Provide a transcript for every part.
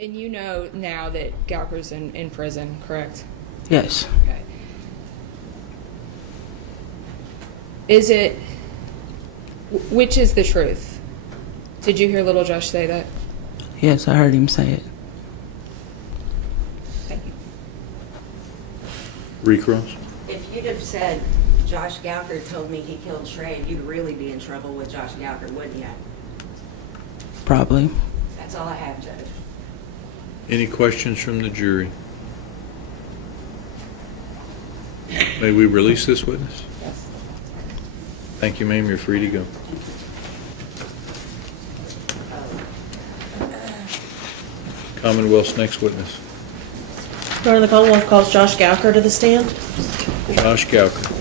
And you know now that Gouker's in prison, correct? Yes. Okay. Is it, which is the truth? Did you hear little Josh say that? Yes, I heard him say it. Thank you. Recross. If you'd have said Josh Gouker told me he killed Trey, you'd really be in trouble with Josh Gouker, wouldn't you? Probably. That's all I have, Judge. Any questions from the jury? May we release this witness? Yes. Thank you, ma'am. You're free to go. Commonwealth's next witness. Your Honor, the Commonwealth calls Josh Gouker to the stand. Josh Gouker.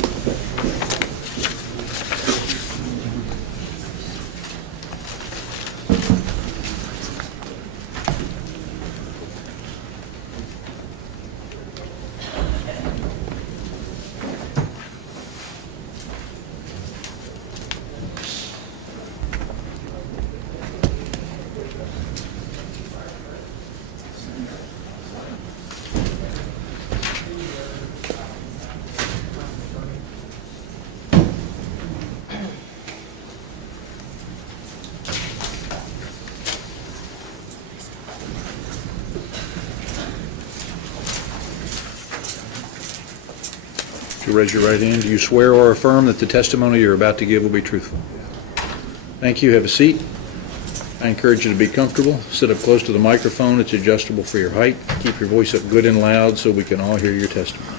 You raise your right hand. Do you swear or affirm that the testimony you're about to give will be truthful? Thank you. Have a seat. I encourage you to be comfortable. Sit up close to the microphone. It's adjustable for your height. Keep your voice up good and loud so we can all hear your testimony.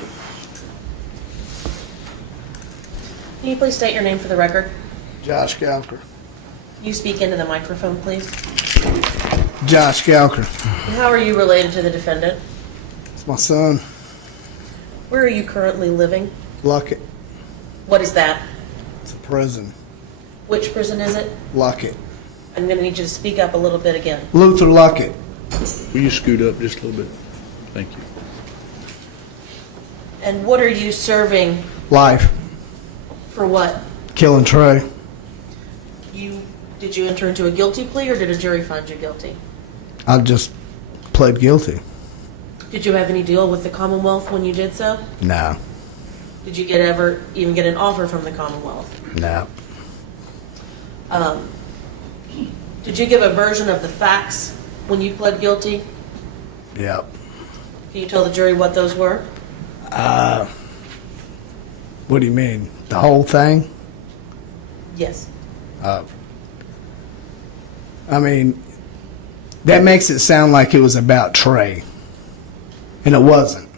Can you please state your name for the record? Josh Gouker. You speak into the microphone, please. Josh Gouker. And how are you related to the defendant? It's my son. Where are you currently living? Luckett. What is that? It's a prison. Which prison is it? Luckett. I'm going to need you to speak up a little bit again. Luther Luckett. Will you scoot up just a little bit? Thank you. And what are you serving Life. for what? Killing Trey. Did you enter into a guilty plea or did a jury find you guilty? I just pled guilty. Did you have any deal with the Commonwealth when you did so? No. Did you ever even get an offer from the Commonwealth? No. Did you give a version of the facts when you pled guilty? Yep. Can you tell the jury what those were? What do you mean? The whole thing? Yes. I mean, that makes it sound like it was about Trey. And it wasn't.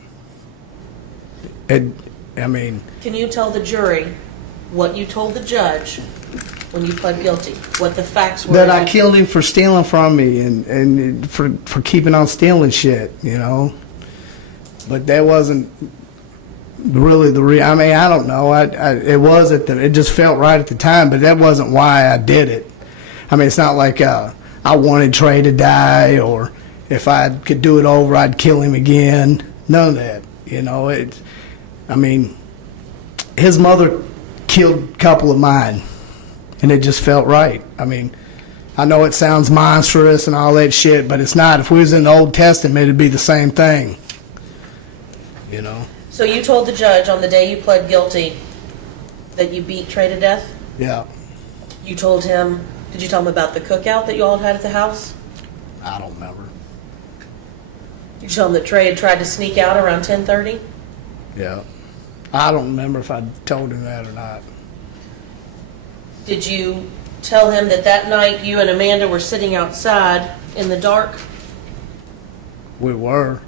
I mean, Can you tell the jury what you told the judge when you pled guilty? What the facts were? that I killed him for stealing from me and for keeping on stealing shit, you know? But that wasn't really I mean, I don't know. It just felt right at the time, but that wasn't why I did it. I mean, it's not like I wanted Trey to die, or if I could do it over, I'd kill him again. None of that, you know. I mean, his mother killed a couple of mine, and it just felt right. I mean, I know it sounds monstrous and all that shit, but it's not. If we was in the Old Testament, it'd be the same thing, you know. So you told the judge on the day you pled guilty that you beat Trey to death? Yeah, You told him, did you tell him about the cookout that you all had at the house? I don't remember. Did you tell him that Trey had tried to sneak out around 10:30? Yeah, I don't remember if I told him that or not. Did you tell him that that night you and Amanda were sitting outside in the dark We were.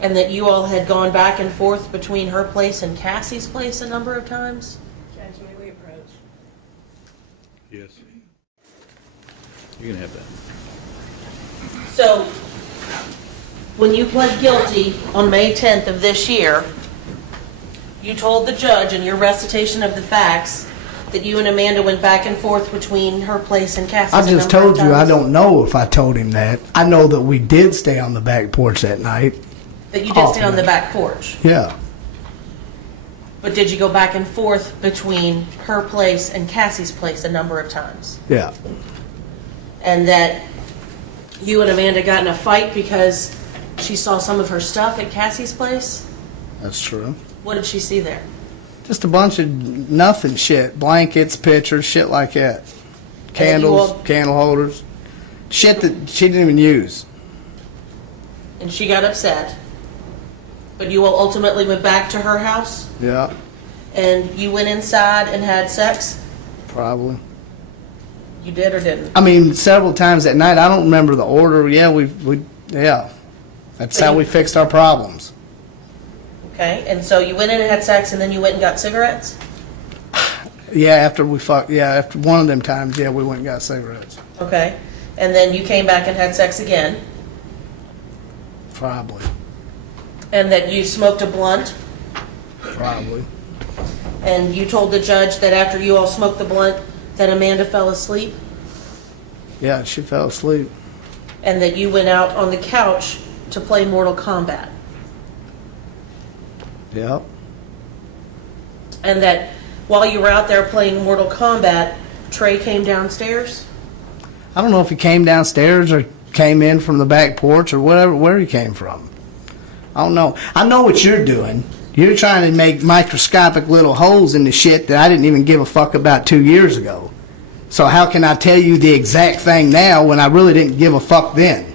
and that you all had gone back and forth between her place and Cassie's place a number of times? Judge, may we approach? Yes. You can have that. So, when you pled guilty on May 10th of this year, you told the judge in your recitation of the facts that you and Amanda went back and forth between her place and Cassie's. I just told you I don't know if I told him that. I know that we did stay on the back porch that night. That you did stay on the back porch. Yeah. But did you go back and forth between her place and Cassie's place a number of times? Yeah. And that you and Amanda got in a fight because she saw some of her stuff at Cassie's place? That's true. What did she see there? Just a bunch of nothing shit. Blankets, pictures, shit like that. Candles, candle holders. Shit that she didn't even use. And she got upset. But you all ultimately went back to her house? Yeah, And you went inside and had sex? probably. You did or didn't? I mean, several times that night. I don't remember the order. Yeah, yeah. That's how we fixed our problems. Okay, and so you went in and had sex, and then you went and got cigarettes? Yeah, after we fucked, yeah, after one of them times, yeah, we went and got cigarettes. Okay, and then you came back and had sex again, Probably, and that you smoked a blunt, probably. and you told the judge that after you all smoked the blunt, that Amanda fell asleep, Yeah, she fell asleep. and that you went out on the couch to play Mortal Kombat, Yep. and that while you were out there playing Mortal Kombat, Trey came downstairs? I don't know if he came downstairs or came in from the back porch or whatever, where he came from. I don't know. I know what you're doing. You're trying to make microscopic little holes in the shit that I didn't even give a fuck about 2 years ago. So how can I tell you the exact thing now when I really didn't give a fuck then?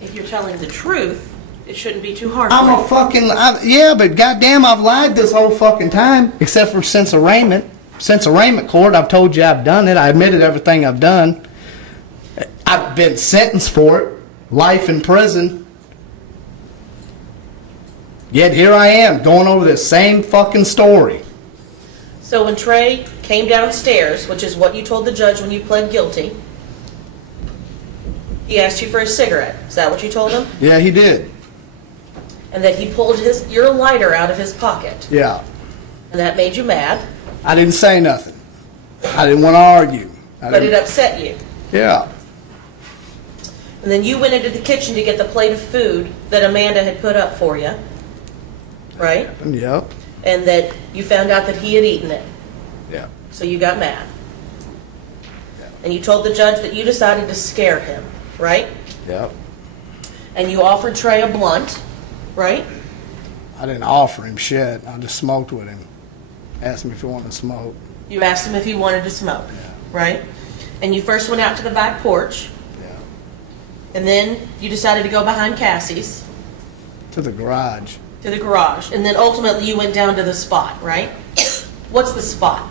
If you're telling the truth, it shouldn't be too hard for I'm you. a fucking, yeah, but goddamn, I've lied this whole fucking time, except for since arraignment. Since arraignment court, I've told you I've done it. I admitted everything I've done. I've been sentenced for it, life in prison. Yet here I am, going over this same fucking story. So when Trey came downstairs, which is what you told the judge when you pled guilty, he asked you for a cigarette. Is that what you told him? Yeah, he did. And that he pulled your lighter out of his pocket. Yeah. And that made you mad, I didn't say nothing. I didn't want to argue. but it upset you. Yeah. And then you went into the kitchen to get the plate of food that Amanda had put up for you, right? Yep. And that you found out that he had eaten it. Yeah. So you got mad. And you told the judge that you decided to scare him, right? Yep. And you offered Trey a blunt, right? I didn't offer him shit. I just smoked with him. Asked him if he wanted to smoke. You asked him if he wanted to smoke, right? And you first went out to the back porch, Yeah. and then you decided to go behind Cassie's To the garage. to the garage, and then ultimately you went down to the spot, right? What's the spot?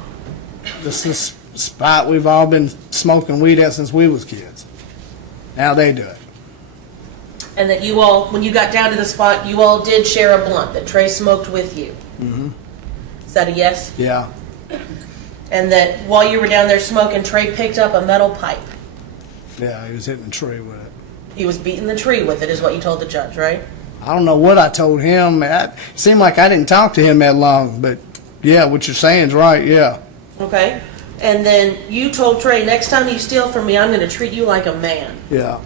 This is the spot we've all been smoking weed at since we was kids. Now they do it. And that you all, when you got down to the spot, you all did share a blunt that Trey smoked with you. Mm-hmm. Is that a yes? Yeah. And that while you were down there smoking, Trey picked up a metal pipe. Yeah, he was hitting the tree with it. He was beating the tree with it, is what you told the judge, right? I don't know what I told him. It seemed like I didn't talk to him that long, but yeah, what you're saying is right, yeah. Okay. And then you told Trey, next time you steal from me, I'm going to treat you like a man. Yeah,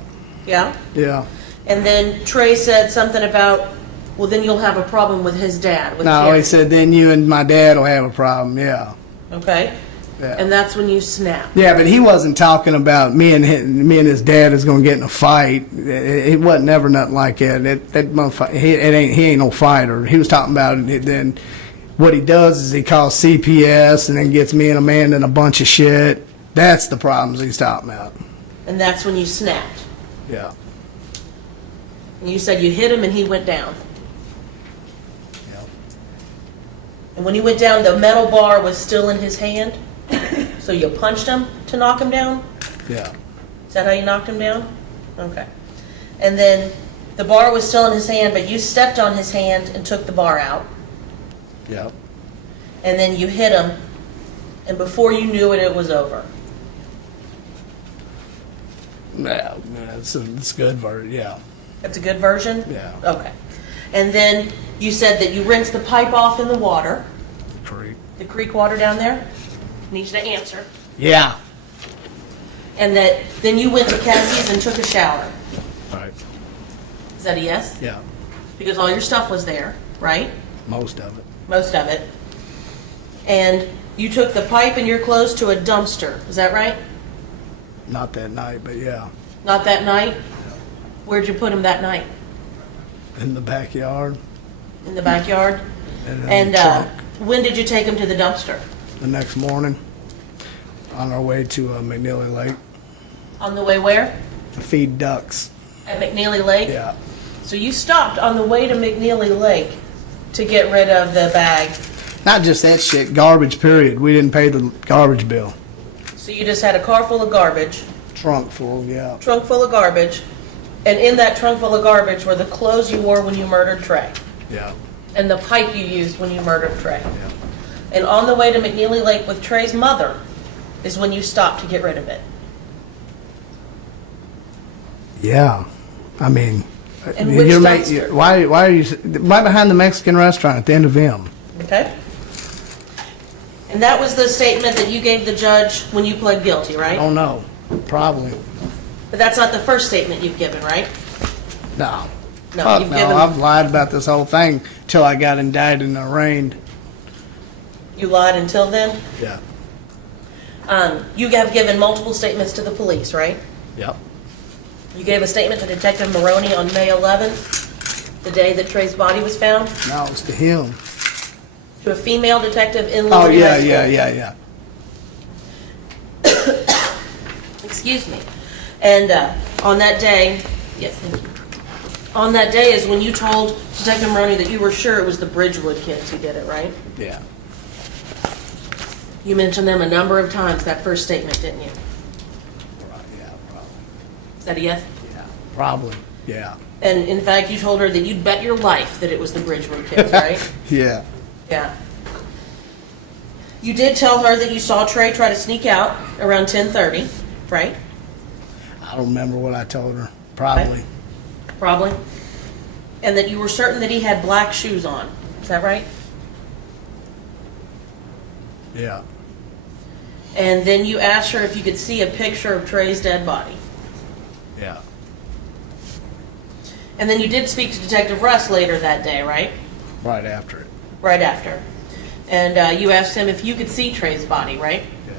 Yeah? yeah. And then Trey said something about, well, then you'll have a problem with his dad. With No, Terry. he said, then you and my dad will have a problem, yeah. Okay. Yeah. And that's when you snapped. Yeah, but he wasn't talking about me and his dad is going to get in a fight. It wasn't ever nothing like that. That motherfucker, he ain't no fighter. He was talking about it. Then what he does is he calls CPS and then gets me and Amanda in a bunch of shit. That's the problems he's talking about. And that's when you snapped. Yeah. And you said you hit him and he went down. Yeah. And when he went down, the metal bar was still in his hand. So you punched him to knock him down? Yeah. Is that how you knocked him down? Okay. And then the bar was still in his hand, but you stepped on his hand and took the bar out. Yeah. And then you hit him, and before you knew it, it was over. Yeah, it's good for yeah. That's a good version? Yeah. Okay. And then you said that you rinsed the pipe off in the water, Creek. the creek water down there. Need you to answer. Yeah. And that then you went to Cassie's and took a shower. All right. Is that a yes? Yeah. Because all your stuff was there, right? Most of it. Most of it. And you took the pipe and your clothes to a dumpster. Is that right? Not that night, but yeah. Not that night? Where'd you put him that night? In the backyard. In the backyard? And in And the trunk. when did you take him to the dumpster? The next morning, on our way to McNeely Lake, On the way where? to feed ducks. At McNeely Lake? Yeah. So you stopped on the way to McNeely Lake to get rid of the bag. Not just that shit, garbage, period. We didn't pay the garbage bill. So you just had a car full of garbage, Trunk full, yeah. trunk full of garbage, and in that trunk full of garbage were the clothes you wore when you murdered Trey, Yeah. and the pipe you used when you murdered Trey. Yeah. And on the way to McNeely Lake with Trey's mother is when you stopped to get rid of it. Yeah. I mean, And which ma- dumpster? why are you, right behind the Mexican restaurant at the end of M. Okay? And that was the statement that you gave the judge when you pled guilty, I right? don't know, probably. But that's not the first statement you've given, right? No. No, Fuck you've no, given- I've lied about this whole thing till I got indicted and arraigned. You lied until then? Yeah. You have given multiple statements to the police, right? Yep. You gave a statement to Detective Maroney on May 11th, the day that Trey's body was found, No, it's to him. to a female detective in Oh, Liberty yeah, High School. yeah. Excuse me. And on that day, yes, thank you. On that day is when you told Detective Maroney that you were sure it was the Bridgewood kids who did it, right? Yeah. You mentioned them a number of times, that first statement, didn't you? Yeah, probably. Is that a yes? Yeah, probably. Yeah. And in fact, you told her that you'd bet your life that it was the Bridgewood kids, right? Yeah. Yeah. You did tell her that you saw Trey try to sneak out around 10:30, right? I don't remember what I told her. Probably. Probably. And that you were certain that he had black shoes on. Is that right? Yeah. And then you asked her if you could see a picture of Trey's dead body. Yeah. And then you did speak to Detective Russ later that day, right? Right after it. Right after. And you asked him if you could see Trey's body, right? Yeah.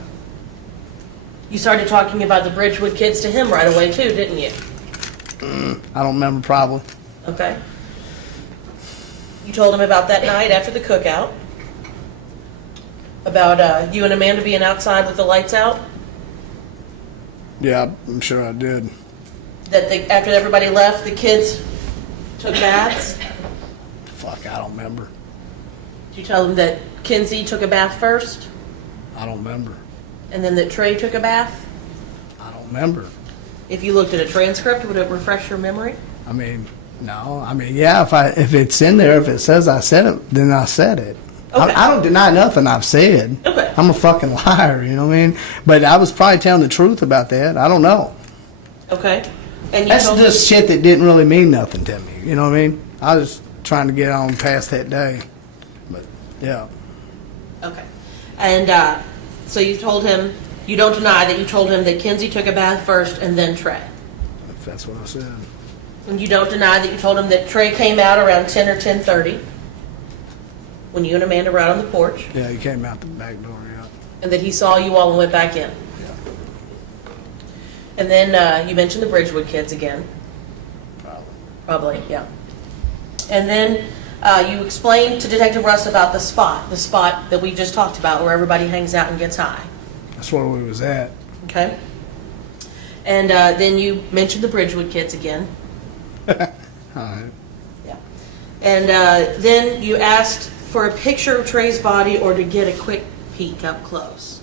You started talking about the Bridgewood kids to him right away too, didn't you? I don't remember, probably. Okay. You told him about that night after the cookout? About you and Amanda being outside with the lights out? Yeah, I'm sure I did. That after everybody left, the kids took baths? Fuck, I don't remember. Did you tell them that Kinsey took a bath first? I don't remember. And then that Trey took a bath? I don't remember. If you looked at a transcript, would it refresh your memory? I mean, no. I mean, yeah, if it's in there, if it says I said it, then I said it. Okay. I don't deny nothing I've said. Okay. I'm a fucking liar, you know what I mean? But I was probably telling the truth about that. I don't know. Okay. And you That's told just shit that didn't really mean nothing to me. You know what I mean? I was trying to get on past that day. But, yeah. Okay. And so you told him, you don't deny that you told him that Kinsey took a bath first and then Trey. If that's what I said. And you don't deny that you told him that Trey came out around 10 or 10:30 when you and Amanda were out on the porch, Yeah, he came out the back door, yeah. and that he saw you all and went back in. Yeah, And then you mentioned the Bridgewood kids again. probably. Probably, yeah. And then you explained to Detective Russ about the spot that we just talked about where everybody hangs out and gets high. That's where we was at. Okay? And then you mentioned the Bridgewood kids again. All right. Yeah. And then you asked for a picture of Trey's body or to get a quick peek up close.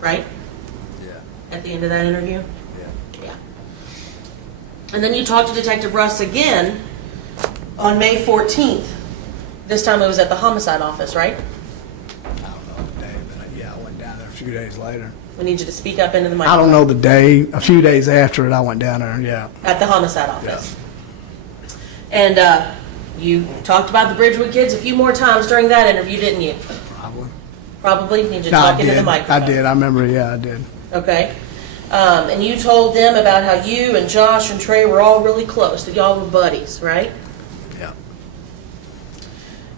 Right? Yeah, At the end of that interview? yeah. Yeah. And then you talked to Detective Russ again on May 14th. This time it was at the homicide office, right? I don't know the day, but yeah, I went down there a few days later. We need you to speak up into the I microphone. don't know the day. A few days after it, I went down there, yeah. At the homicide office. And you talked about the Bridgewood kids a few more times during that interview, didn't you? Probably. Probably. Need you to No, talk I into the did. microphone. I did. I remember, yeah, I did. Okay. And you told them about how you and Josh and Trey were all really close, that y'all were buddies, right? Yeah.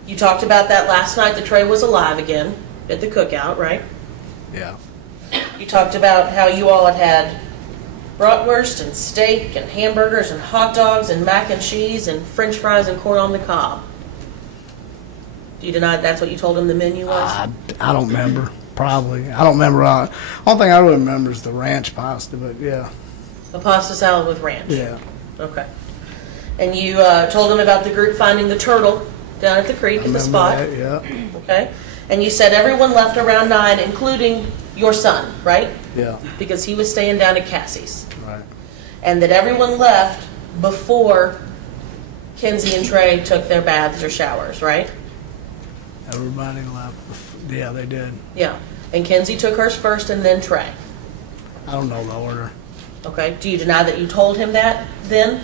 You talked about that last night that Trey was alive again at the cookout, right? Yeah. You talked about how you all had bratwurst and steak and hamburgers and hot dogs and mac and cheese and french fries and corn on the cob. Do you deny that's what you told him the menu was? I don't remember. Probably. I don't remember. Only thing I really remember is the ranch pasta, but yeah. A pasta salad with ranch? Yeah. Okay. And you told him about the group finding the turtle down at the creek at the spot? That, yeah. Okay. And you said everyone left around 9, including your son, right? Yeah. Because he was staying down at Cassie's. Right. And that everyone left before Kenzie and Trey took their baths or showers, right? Everybody left. Yeah, they did. Yeah. And Kenzie took hers first and then Trey. I don't know the order. Okay. Do you deny that you told him that then?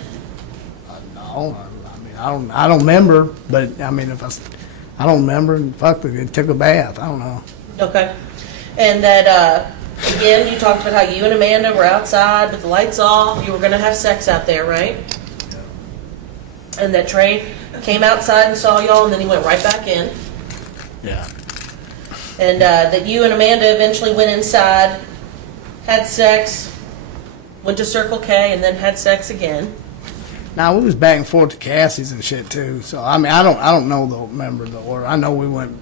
No, I mean, I don't remember, but I mean, I don't remember, fuck, they took a bath, I don't know. Okay. And that, again, you talked about how you and Amanda were outside with the lights off. You were going to have sex out there, right? And that Trey came outside and saw y'all, and then he went right back in. Yeah. And that you and Amanda eventually went inside, had sex, went to Circle K, and then had sex again. Now, we was back and forth to Cassie's and shit too, so I mean, I don't remember the order. I know we went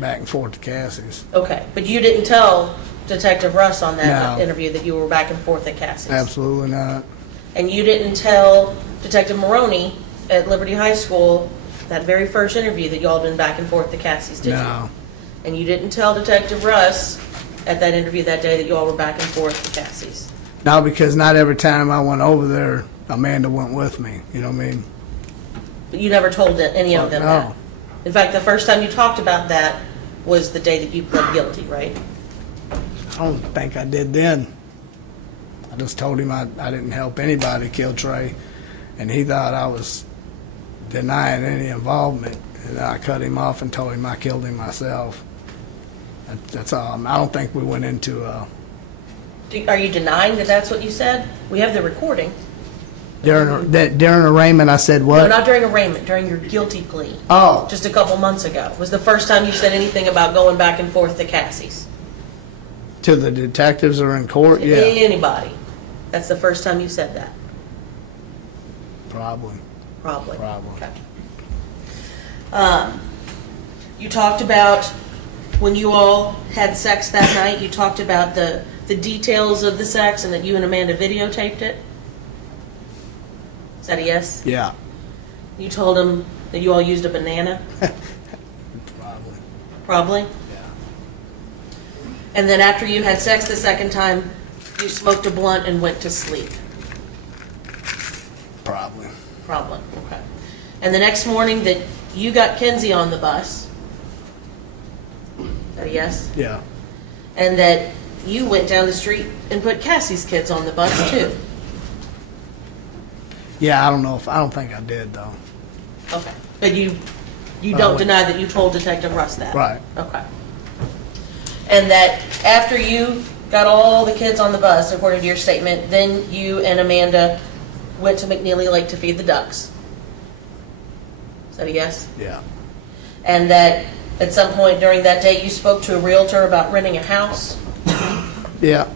back and forth to Cassie's. Okay. But you didn't tell Detective Russ on that No. interview that you were back and forth at Cassie's? Absolutely not. And you didn't tell Detective Maroney at Liberty High School that very first interview that y'all had been back and forth to Cassie's, did you? No. And you didn't tell Detective Russ at that interview that day that y'all were back and forth to Cassie's? No, because not every time I went over there, Amanda went with me, you know what I mean? But you never told any of them No. that? In fact, the first time you talked about that was the day that you pled guilty, right? I don't think I did then. I just told him I didn't help anybody kill Trey, and he thought I was denying any involvement, and I cut him off and told him I killed him myself. That's all. I don't think we went into Are you denying that that's what you said? We have the recording. during arraignment. I said what? No, not during arraignment, during your guilty plea. Oh, Just a couple months ago. Was the first time you said anything about going back and forth to Cassie's? to the detectives or in court? Yeah, Anybody. That's the first time you said that? probably. Probably. Probably. Okay. You talked about when you all had sex that night, you talked about the details of the sex and that you and Amanda videotaped it? Is that a yes? Yeah, You told him that you all used a banana? probably. Probably? Yeah. And then after you had sex the second time, you smoked a blunt and went to sleep? Probably. Probably, okay. And the next morning that you got Kenzie on the bus, is that a yes? Yeah. And that you went down the street and put Cassie's kids on the bus too? Yeah, I don't think I did though. Okay. But you don't deny that you told Detective Russ that? Right. Okay. And that after you got all the kids on the bus, according to your statement, then you and Amanda went to McNeely Lake to feed the ducks? Is that a yes? Yeah. And that at some point during that day, you spoke to a realtor about renting a house? Yeah.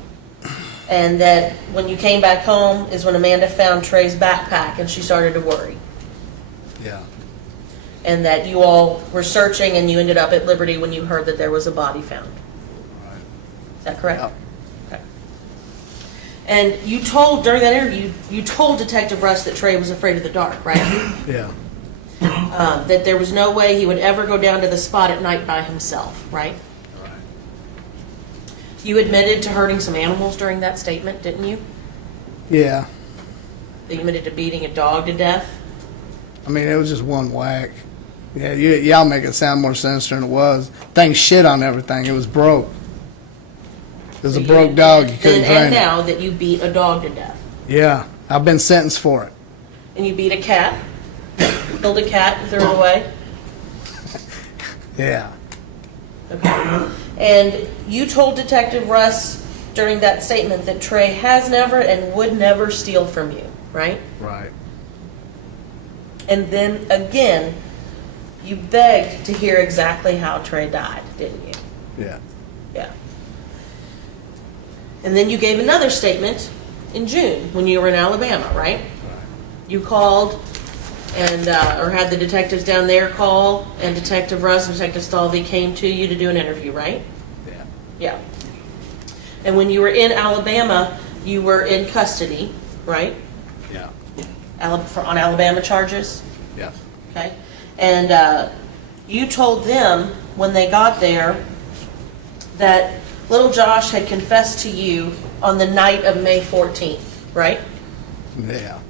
And that when you came back home is when Amanda found Trey's backpack and she started to worry? Yeah. And that you all were searching and you ended up at Liberty when you heard that there was a body found? Right. Is that correct? Yep. Okay. And you told, during that interview, you told Detective Russ that Trey was afraid of the dark, right? Yeah. That there was no way he would ever go down to the spot at night by himself, right? Right. You admitted to hurting some animals during that statement, didn't you? Yeah. You admitted to beating a dog to death? I mean, it was just one whack. Yeah, y'all make it sound more sinister than it was. Thing shit on everything. It was broke. It was a broke dog. You couldn't And train it. now that you beat a dog to death. Yeah, I've been sentenced for it. And you beat a cat, killed a cat and threw it away? Yeah. Okay. And you told Detective Russ during that statement that Trey has never and would never steal from you, right? Right. And then again, you begged to hear exactly how Trey died, didn't you? Yeah. Yeah. And then you gave another statement in June when you were in Alabama, right? You called and, or had the detectives down there call, and Detective Russ and Detective Stalvey came to you to do an interview, right? Yeah. Yeah. And when you were in Alabama, you were in custody, right? Yeah. On Alabama charges? Yeah. Okay. And you told them when they got there that little Josh had confessed to you on the night of May 14th, right? Yeah.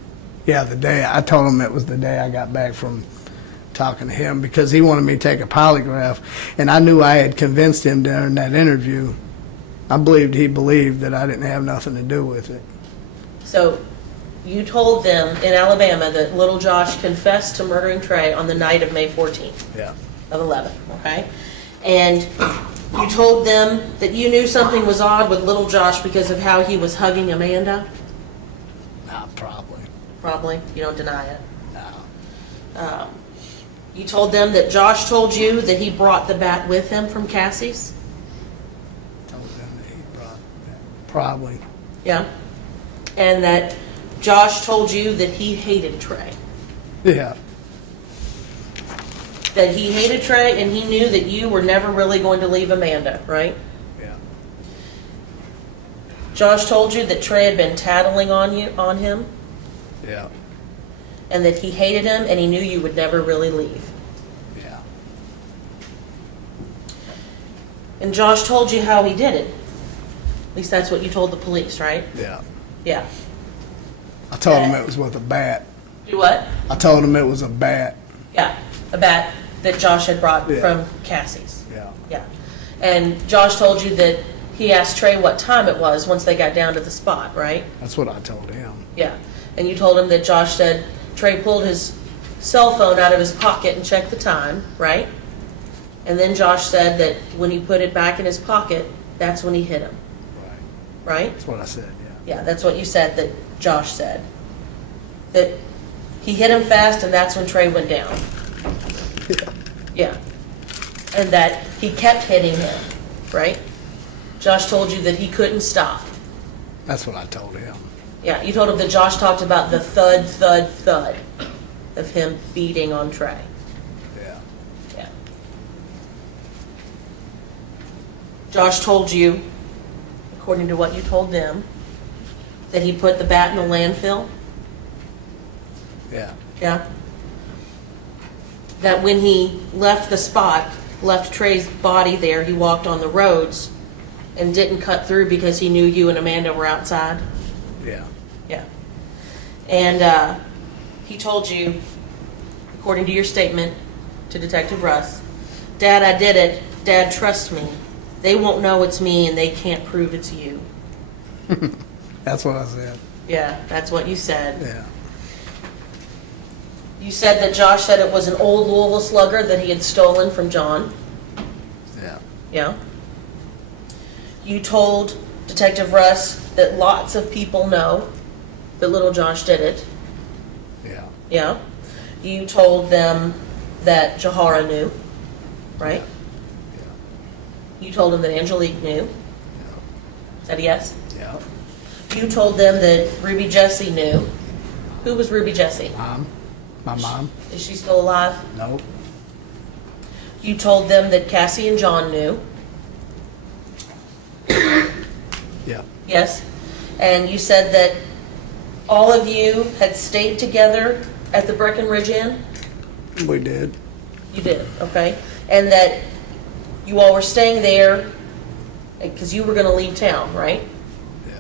Yeah, the day, I told him it was the day I got back from talking to him because he wanted me to take a polygraph, and I knew I had convinced him during that interview. I believed he believed that I didn't have nothing to do with it. So you told them in Alabama that little Josh confessed to murdering Trey on the night of May 14th Yeah. of 11, okay? And you told them that you knew something was odd with little Josh because of how he was hugging Amanda? Nah, probably. Probably. You don't deny it. No. You told them that Josh told you that he brought the bat with him from Cassie's? Told them that he brought that. Probably. Yeah. And that Josh told you that he hated Trey. Yeah. That he hated Trey and he knew that you were never really going to leave Amanda, right? Yeah. Josh told you that Trey had been tattling on him, Yeah. and that he hated him and he knew you would never really leave. Yeah. And Josh told you how he did it. At least that's what you told the police, right? Yeah. Yeah. I told him it was with a bat. Do what? I told him it was a bat. Yeah, a bat that Josh had brought Yeah. from Cassie's. Yeah. Yeah. And Josh told you that he asked Trey what time it was once they got down to the spot, right? That's what I told him. Yeah. And you told him that Josh said Trey pulled his cell phone out of his pocket and checked the time, right? And then Josh said that when he put it back in his pocket, that's when he hit him, Right. right? That's what I said, yeah. Yeah, that's what you said that Josh said. That he hit him fast and that's when Trey went down. Yeah. And that he kept hitting him, right? Josh told you that he couldn't stop. That's what I told him. Yeah, you told him that Josh talked about the thud, thud, thud of him beating on Trey. Yeah. Yeah. Josh told you, according to what you told them, that he put the bat in the landfill. Yeah. Yeah. That when he left the spot, left Trey's body there, he walked on the roads and didn't cut through because he knew you and Amanda were outside. Yeah. Yeah. And he told you, according to your statement to Detective Russ, Dad, I did it. Dad, trust me. They won't know it's me and they can't prove it's you. That's what I said. Yeah, that's what you said. Yeah. You said that Josh said it was an old Louisville Slugger that he had stolen from John. Yeah. Yeah. You told Detective Russ that lots of people know that little Josh did it. Yeah. Yeah. You told them that Jahara knew, right? You told them that Angelique knew. Is that a yes? Yeah. You told them that Ruby Jessie knew. Who was Ruby Jessie? Mom. My mom. Is she still alive? Nope. You told them that Cassie and John knew. Yeah. Yes. And you said that all of you had stayed together at the Breckenridge Inn? We did. You did, okay. And that you all were staying there because you were going to leave town, right? Yeah.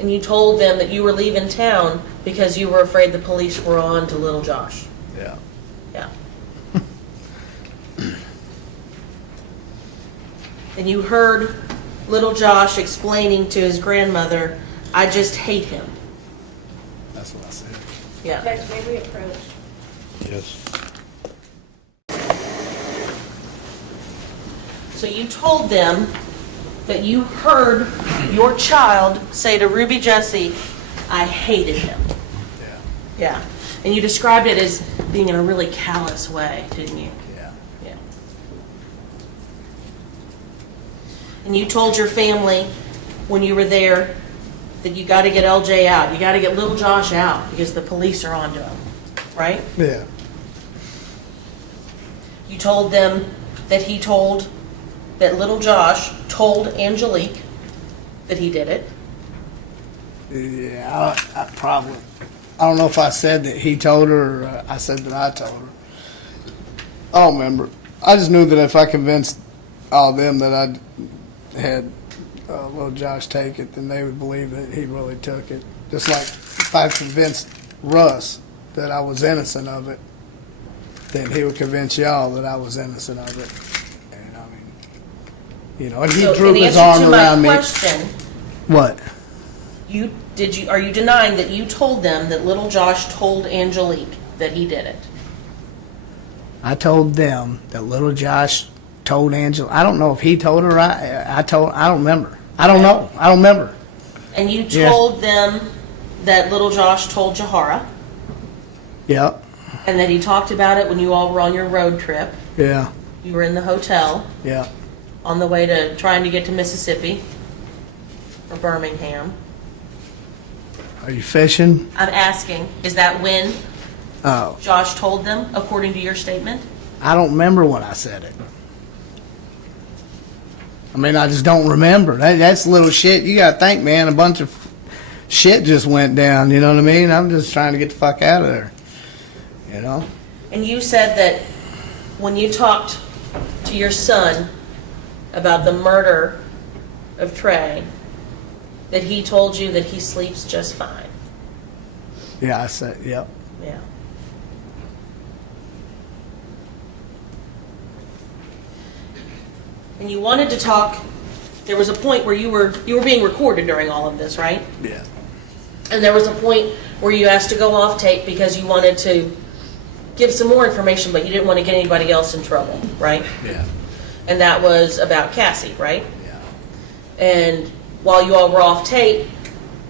And you told them that you were leaving town because you were afraid the police were on to little Josh. Yeah. Yeah. And you heard little Josh explaining to his grandmother, I just hate him. That's what I said. Yeah. Judge, may we approach? Yes. So you told them that you heard your child say to Ruby Jessie, I hated him. Yeah. Yeah. And you described it as being in a really callous way, didn't you? Yeah. Yeah. And you told your family when you were there that you got to get LJ out, you got to get little Josh out because the police are onto him, right? Yeah. You told them that that little Josh told Angelique that he did it. Yeah, I probably, I don't know if I said that he told her or I said that I told her. I don't remember. I just knew that if I convinced all of them that I had little Josh take it, then they would believe that he really took it. Just like if I convinced Russ that I was innocent of it, then he would convince y'all that I was innocent of it. And I mean, you know, and he So drew in his answer arm to my around me. question, What? are you denying that you told them that little Josh told Angelique that he did it? I told them that little Josh told Angela. I don't know if he told her. I don't remember. I don't know. I don't remember. And you Yes. told them that little Josh told Jahara, Yep. and that he talked about it when you all were on your road trip. Yeah. You were in the hotel Yeah. on the way to trying to get to Mississippi or Birmingham. Are you fishing? I'm asking, is that when Oh, Josh told them, according to your statement? I don't remember when I said it. I mean, I just don't remember. That's little shit. You gotta think, man. A bunch of shit just went down. You know what I mean? I'm just trying to get the fuck out of there. You know? And you said that when you talked to your son about the murder of Trey, that he told you that he sleeps just fine. Yeah, I said. Yep. Yeah. And you wanted to talk, there was a point where you were being recorded during all of this, right? Yeah. And there was a point where you asked to go off tape because you wanted to give some more information, but you didn't want to get anybody else in trouble, right? Yeah. And that was about Cassie, right? Yeah. And while you all were off tape,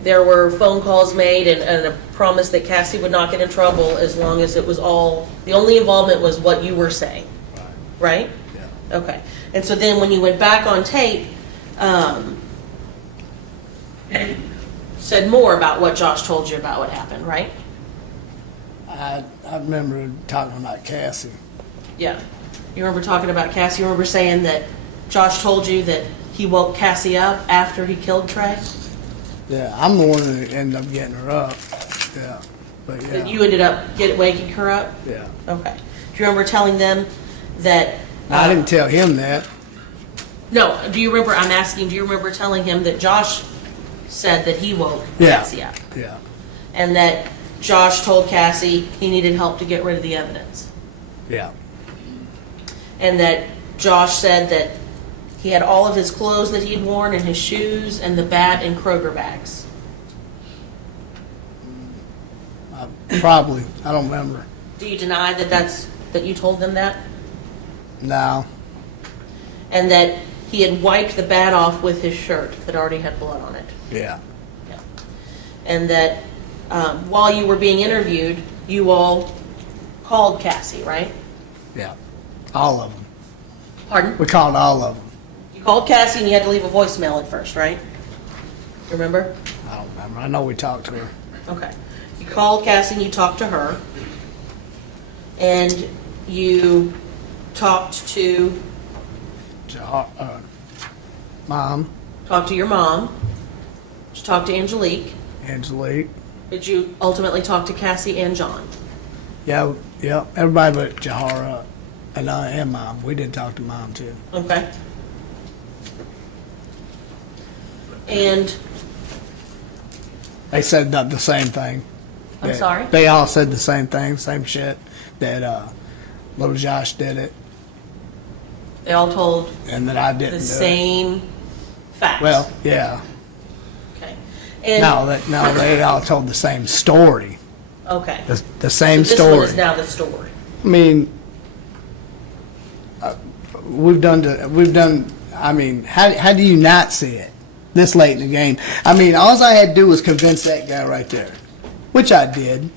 there were phone calls made and a promise that Cassie would not get in trouble as long as it was all, the only involvement was what you were saying, right? Yeah. Okay. And so then when you went back on tape, said more about what Josh told you about what happened, right? I remember talking about Cassie. Yeah. You remember talking about Cassie? You remember saying that Josh told you that he woke Cassie up after he killed Trey? Yeah, I'm the one that ended up getting her up. Yeah. But yeah. That you ended up waking her up? Yeah. Okay. Do you remember telling them that... I didn't tell him that. No, do you remember, I'm asking, do you remember telling him that Josh said that he woke Yeah. Cassie up? Yeah. And that Josh told Cassie he needed help to get rid of the evidence? Yeah. And that Josh said that he had all of his clothes that he'd worn and his shoes and the bat and Kroger bags? Probably. I don't remember. Do you deny that you told them that? No. And that he had wiped the bat off with his shirt that already had blood on it? Yeah. Yeah. And that while you were being interviewed, you all called Cassie, right? Yeah. All of them. Pardon? We called all of them. You called Cassie and you had to leave a voicemail at first, right? You remember? I don't remember. I know we talked to her. Okay. You called Cassie and you talked to her. And you talked to Mom, your mom. You talked to Angelique. Angelique. Did you ultimately talk to Cassie and John? Yeah, yeah. Everybody but Jahara and Mom. We did talk to Mom too. Okay. And They said the same thing. I'm sorry? They all said the same thing, same shit. That little Josh did it, they all told and that I didn't the do same facts. it. Well, yeah. Okay. And No, they all told the same story. okay. The same So this story. one is now the story. I mean, we've done. I mean, how do you not see it this late in the game? I mean, all I had to do was convince that guy right there, which I did.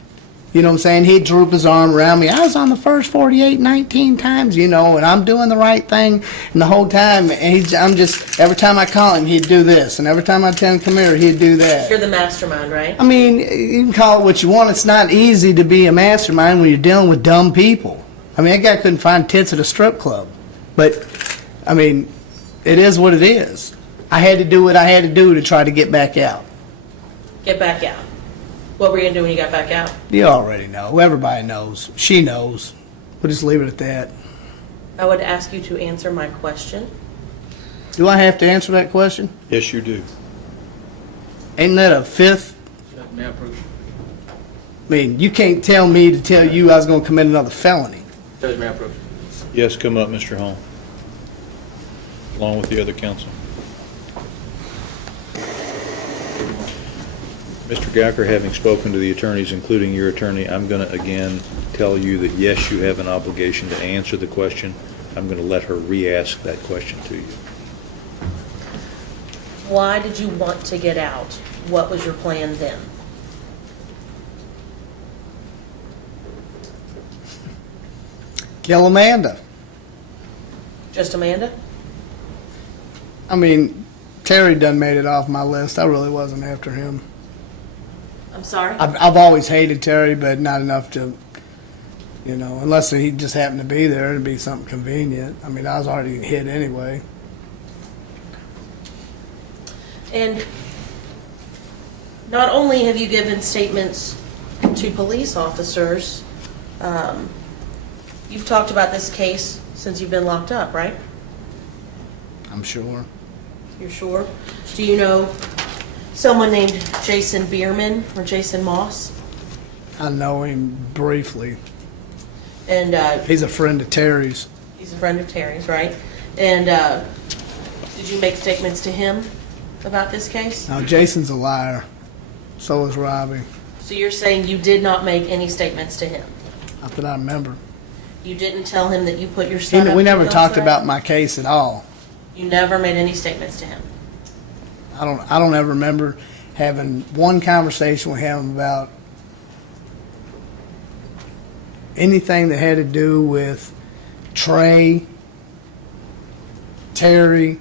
You know what I'm saying? He'd droop his arm around me. I was on the first 48 19 times, you know, and I'm doing the right thing. And the whole time, and I'm just, every time I call him, he'd do this. And every time I tell him, come here, he'd do that. You're the mastermind, right? I mean, you can call it what you want. It's not easy to be a mastermind when you're dealing with dumb people. I mean, that guy couldn't find tits at a strip club. But, I mean, it is what it is. I had to do what I had to do to try to get back out. Get back out. What were you going to do when you got back out? You already know. Everybody knows. She knows. We'll just leave it at that. I would ask you to answer my question. Do I have to answer that question? Yes, you do. Ain't that a fifth? May I approach? I mean, you can't tell me to tell you I was going to commit another felony. Judge, may I approach? Yes, come up, Mr. Hall, along with the other counsel. Mr. Gouker, having spoken to the attorneys, including your attorney, I'm going to again tell you that, yes, you have an obligation to answer the question. I'm going to let her re-ask that question to you. Why did you want to get out? What was your plan then? Kill Amanda. Just Amanda? I mean, Terry done made it off my list. I really wasn't after him. I'm sorry? I've always hated Terry, but not enough to, you know, unless he just happened to be there, it'd be something convenient. I mean, I was already hit anyway. And not only have you given statements to police officers, you've talked about this case since you've been locked up, right? I'm sure. You're sure? Do you know someone named Jason Bierman or Jason Moss? I know him briefly. And He's a friend of Terry's. he's a friend of Terry's, right? And did you make statements to him about this case? Now, Jason's a liar. So is Robbie. So you're saying you did not make any statements to him? Not that I remember. You didn't tell him that you put your son up We to never kill talked Trey? about my case at all. You never made any statements to him? I don't ever remember having one conversation with him about anything that had to do with Trey, Terry,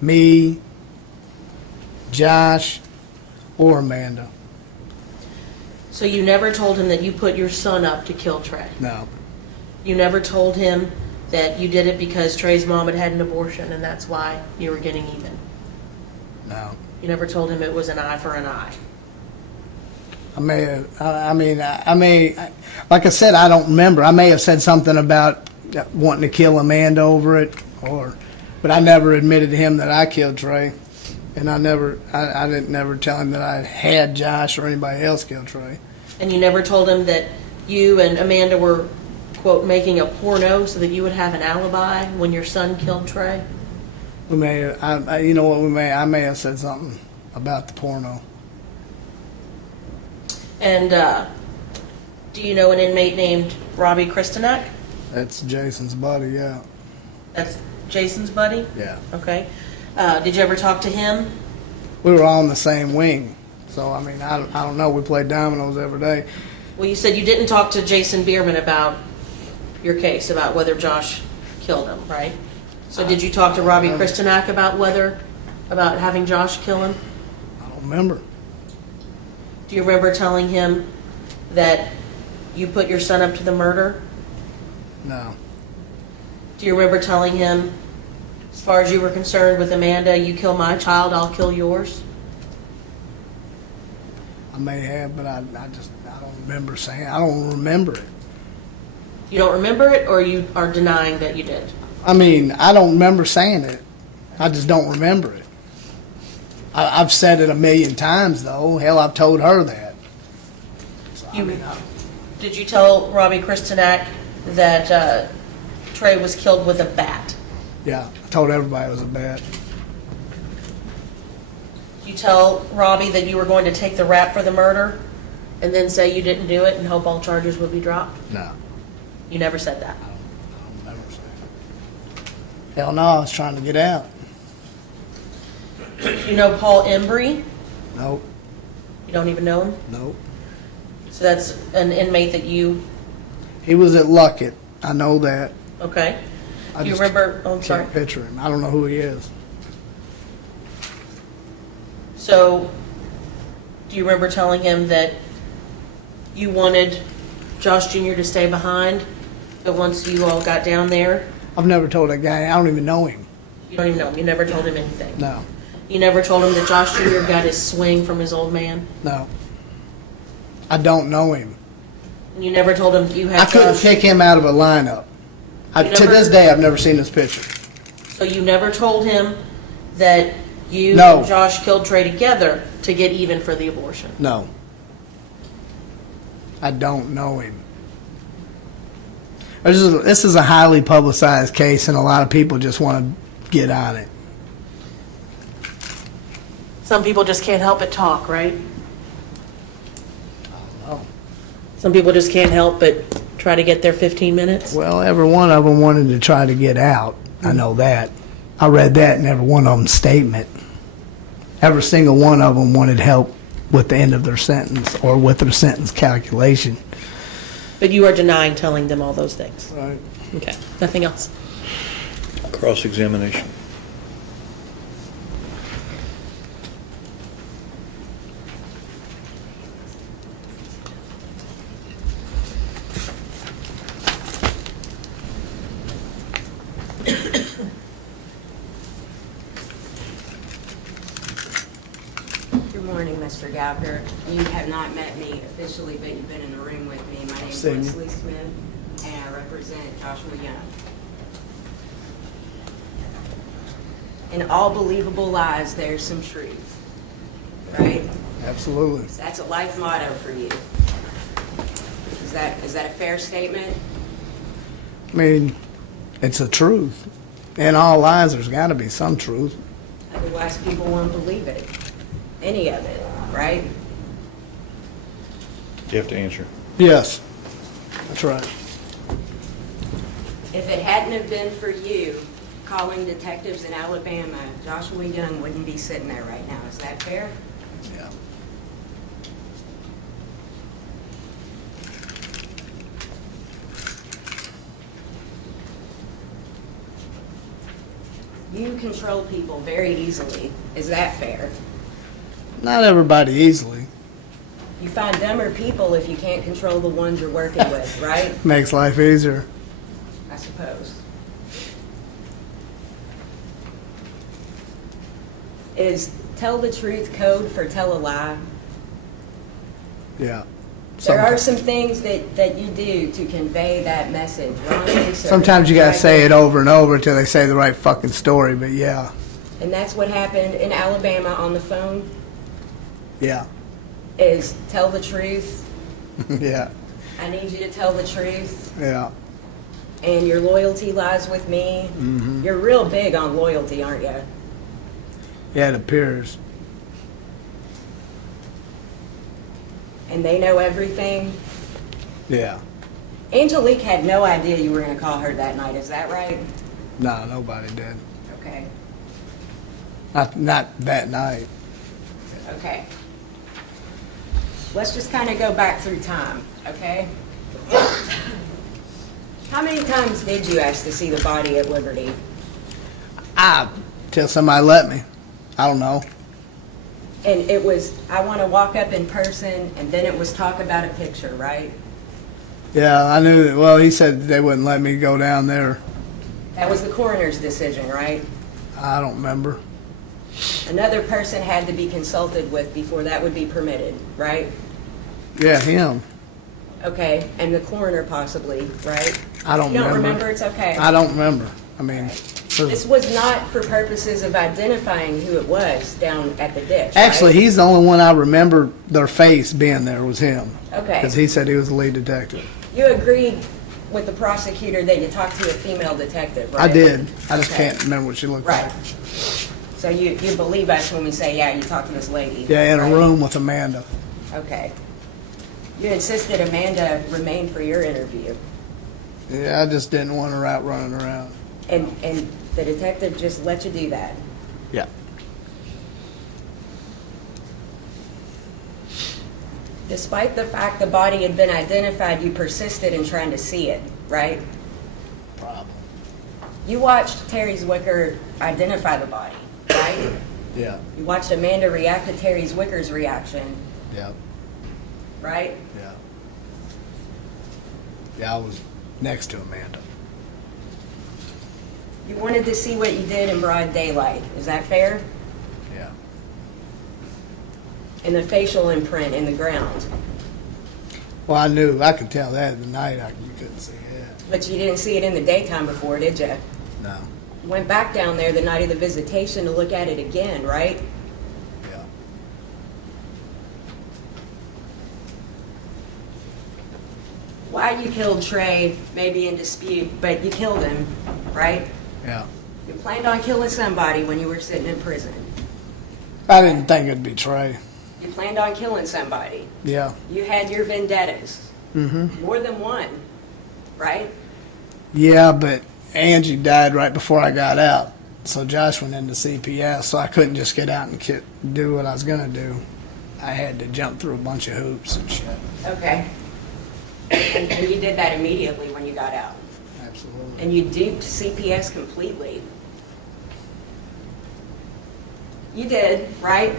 me, Josh, or Amanda. So you never told him that you put your son up to kill Trey? No. You never told him that you did it because Trey's mom had had an abortion and that's why you were getting even? No. You never told him it was an eye for an eye? I may have, like I said, I don't remember. I may have said something about wanting to kill Amanda over it, but I never admitted to him that I killed Trey. And I didn't never tell him that I had Josh or anybody else kill Trey. And you never told him that you and Amanda were, quote, making a porno so that you would have an alibi when your son killed Trey? We may have, I may have said something about the porno. And do you know an inmate named Robbie Kristanek? That's Jason's buddy, yeah. That's Jason's buddy? Yeah. Okay. Did you ever talk to him? We were all in the same wing. So, I mean, I don't know. We played dominoes every day. Well, you said you didn't talk to Jason Bierman about your case, about whether Josh killed him, right? So did you talk to Robbie Kristanek about having Josh kill him? I don't remember. Do you remember telling him that you put your son up to the murder? No. Do you remember telling him, as far as you were concerned with Amanda, you kill my child, I'll kill yours? I may have, but I don't remember saying. I don't remember it. You don't remember it, or you are denying that you did? I mean, I don't remember saying it. I just don't remember it. I've said it a million times, though. Hell, I've told her that. So, Did you tell Robbie Kristanek that Trey was killed with a bat? Yeah, I told everybody it was a bet. You tell Robbie that you were going to take the rap for the murder and then say you didn't do it and hope all charges would be dropped? No, You never said that. I don't remember saying it. Hell no, I was trying to get out. You know Paul Embry? Nope, You don't even know him? nope. So that's an inmate that you, He was at Luckett. I know that. okay. I Do you just remember, oh, I'm sorry. can't picture him. I don't know who he is. So, do you remember telling him that you wanted Josh Jr. to stay behind, but once you all got down there, I've never told that guy. I don't even know him. you don't even know him, you never told him anything? No, You never told him that Josh Jr. got his swing from his old man? no. I don't know him. And you never told him you had I couldn't Josh? kick him out of a lineup. You To never- this day, I've never seen his picture. So you never told him that you No. and Josh killed Trey together to get even for the abortion? No. I don't know him. This is a highly publicized case, and a lot of people just want to get on it. Some people just can't help but talk, right? know. Some people just can't help but try to get their 15 minutes? Well, every one of them wanted to try to get out. I know that. I read that in every one of them's statement. Every single one of them wanted help with the end of their sentence or with their sentence calculation. But you are denying telling them all those things? Right. Okay, nothing else? Cross-examination. Good morning, Mr. Gouker. You have not met me officially, but you've been in the room with me. My name's Seen you. Leslie Smith, and I represent Joshua Young. In all believable lies, there's some truth, right? Absolutely. That's a life motto for you. Is that a fair statement? I mean, it's the truth. In all lies, there's got to be some truth. Otherwise, people won't believe it. Any of it, right? You have to answer. Yes. That's right. If it hadn't have been for you calling detectives in Alabama, Joshua Young wouldn't be sitting there right now. Is that fair? Yeah. You control people very easily. Is that fair? Not everybody easily. You find dumber people if you can't control the ones you're working with, right? Makes life easier. I suppose. Is tell the truth code for tell a lie? Yeah. There are some things that you do to convey that message. Wrong answer. Sometimes you got to Right say it there. over and over until they say the right fucking story, but yeah. And that's what happened in Alabama on the phone, Yeah. is tell the truth. Yeah. I need you to tell the truth. Yeah. And your loyalty lies with me. Mm-hmm. You're real big on loyalty, aren't you? Yeah, it appears. And they know everything. Yeah. Angelique had no idea you were going to call her that night. Is that right? No, nobody did. Okay. Not that night. Okay. Let's just kind of go back through time, okay? How many times did you ask to see the body at Liberty? Till somebody let me. I don't know. And it was, I want to walk up in person, and then it was talk about a picture, right? Yeah, I knew that. Well, he said they wouldn't let me go down there. That was the coroner's decision, right? I don't remember. Another person had to be consulted with before that would be permitted, right? Yeah, him. Okay, and the coroner possibly, right? I don't You don't remember. remember, it's okay. I don't remember. I mean, This was not for purposes of identifying who it was down at the ditch, actually, right? he's the only one I remember their face being there was him. Okay. Because he said he was the lead detective. You agreed with the prosecutor that you talked to a female detective, right? I did. I just Okay. can't remember what she looked Right. like. So you believe us when we say, yeah, you talked to this lady? Yeah, in a right? room with Amanda. Okay. You insisted Amanda remain for your interview, Yeah, I just didn't want her out running around. and the detective just let you do that. Yeah. Despite the fact the body had been identified, you persisted in trying to see it, right? Problem. You watched Terry Zwicker identify the body, right? Yeah, You watched Amanda react to Terry Zwicker's reaction, yeah, right? yeah. Yeah, I was next to Amanda. You wanted to see what you did in broad daylight. Is that fair? Yeah. And the facial imprint in the ground. Well, I could tell that at the night. You couldn't see that. But you didn't see it in the daytime before, did you? No. You went back down there the night of the visitation to look at it again, right? Yeah. Why you killed Trey may be in dispute, but you killed him, right? Yeah. You planned on killing somebody when you were sitting in prison. I didn't think it'd be Trey. You planned on killing somebody. Yeah. You had your vendettas. Mm-hmm. More than one, right? Yeah, but Angie died right before I got out. So Josh went into CPS, so I couldn't just get out and do what I was going to do. I had to jump through a bunch of hoops and shit. Okay. And you did that immediately when you got out. Absolutely. And you duped CPS completely. You did, right?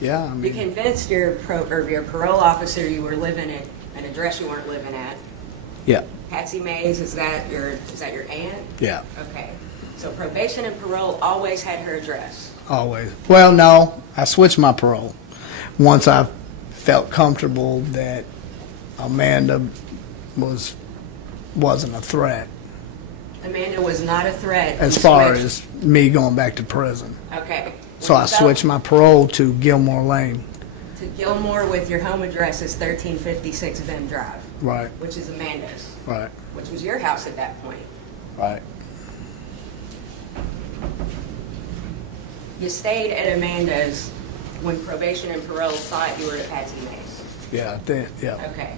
Yeah, I You mean, convinced your parole officer you were living at an address you weren't living at. yeah, Patsy Mays, is that your aunt? yeah, Okay. So probation and parole always had her address. always. Well, no, I switched my parole once I felt comfortable that Amanda wasn't a threat Amanda was not a threat. as You far switched. as me going back to prison. Okay. So I switched my parole to Gilmore Lane. To Gilmore with your home address is 1356 Vim Drive, Right, which is Amanda's, right, which was your house at that point. right. You stayed at Amanda's when probation and parole thought you were at Patsy Mays. Yeah, yeah. Okay.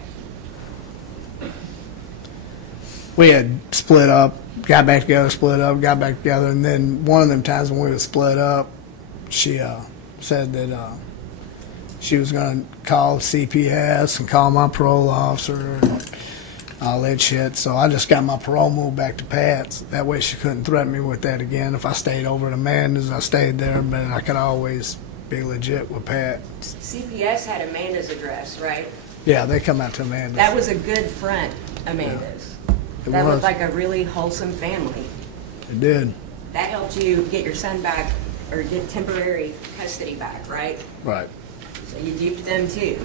We had split up, got back together, split up, got back together, and then one of them times when we were split up, she said that she was going to call CPS and call my parole officer and all that shit. So I just got my parole moved back to Pat's. That way she couldn't threaten me with that again. If I stayed over at Amanda's, I stayed there, but I could always be legit with Pat. CPS had Amanda's address, right? Yeah, they come out to Amanda's. That was a good front, Amanda's. It That was. looked like a really wholesome family. It did. That helped you get your son back, or get temporary custody back, right? Right. So you duped them too.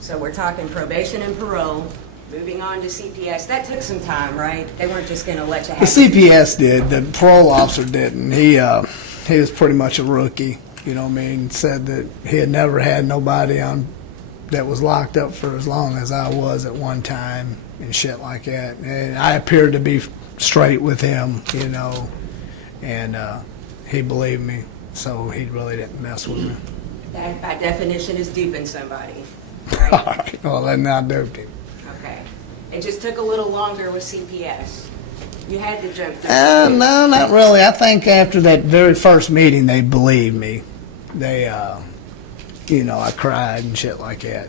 So we're talking probation and parole, moving on to CPS. That took some time, right? They weren't just gonna let you The have. CPS did. The parole officer didn't. He was pretty much a rookie. You know what I mean? Said that he had never had nobody on that was locked up for as long as I was at one time and shit like that. And I appeared to be straight with him, you know, and he believed me, so he really didn't mess with me. That by definition is duping somebody, right? Well, then I duped him. Okay. It just took a little longer with CPS. You had to jump through. No, not really. I think after that very first meeting, they believed me. They, you know, I cried and shit like that.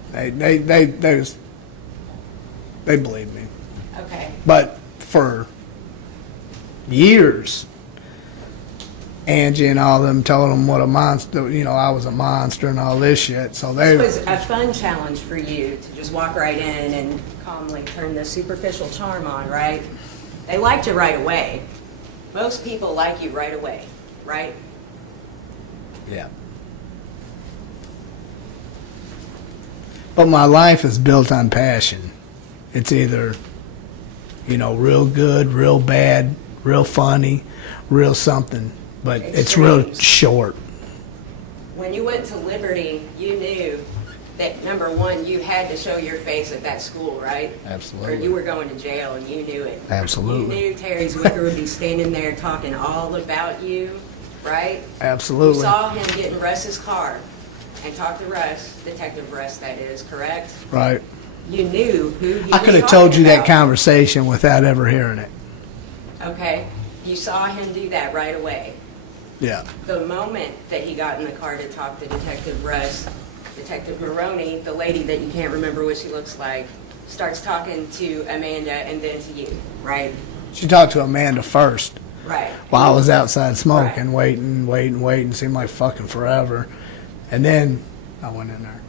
They believed me. Okay. But for years, Angie and all of them told them what a monster, you know, I was a monster and all this shit. So they, It was a fun challenge for you to just walk right in and calmly turn the superficial charm on, right? They liked you right away. Most people like you right away, right? yeah. But my life is built on passion. It's either, you know, real good, real bad, real funny, real something. But it's real Extremes. short. When you went to Liberty, you knew that, number one, you had to show your face at that school, right? Absolutely. Or you were going to jail and you knew it. Absolutely. You knew Terry Zwicker would be standing there talking all about you, right? You Absolutely. saw him get in Russ's car and talk to Russ, Detective Russ, that is, correct? Right. You knew who he was I could have told you talking that about. conversation without ever hearing it. Okay, you saw him do that right away. Yeah. The moment that he got in the car to talk to Detective Russ, Detective Maroney, the lady that you can't remember what she looks like, starts talking to Amanda and then to you, right? She talked to Amanda first Right. while I was outside smoking, Right. waiting, seemed like fucking forever. And then I went in there.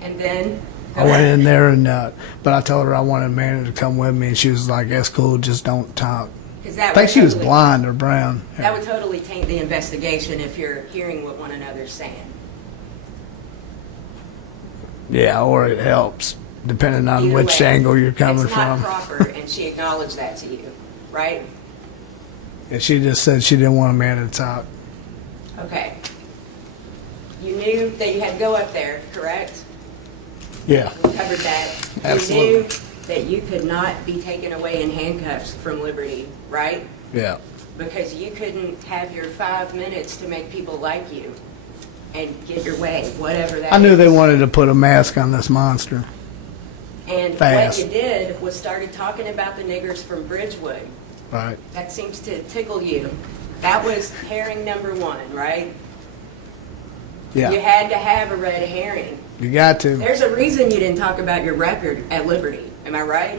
And then? I went in there but I told her I wanted Amanda to come with me, and she was like, "That's cool, just don't talk." 'Cause I that think would she was totally- blind or brown. That would totally taint the investigation if you're hearing what one another's saying. Yeah, or it helps, depending on Either which way, angle you're coming It's not from. proper, and she acknowledged that to you, right? And she just said she didn't want Amanda to talk. Okay. You knew that you had to go up there, correct? Yeah, We covered that. Absolutely. You knew that you could not be taken away in handcuffs from Liberty, right? yeah. Because you couldn't have your 5 minutes to make people like you and get your way, whatever that is. I knew they wanted to put a mask on this monster. And fast. what you did was started talking about the niggers from Bridgewood. Right. That seems to tickle you. That was herring number one, right? You Yeah, had to have a red herring. you got to. There's a reason you didn't talk about your record at Liberty. Am I right?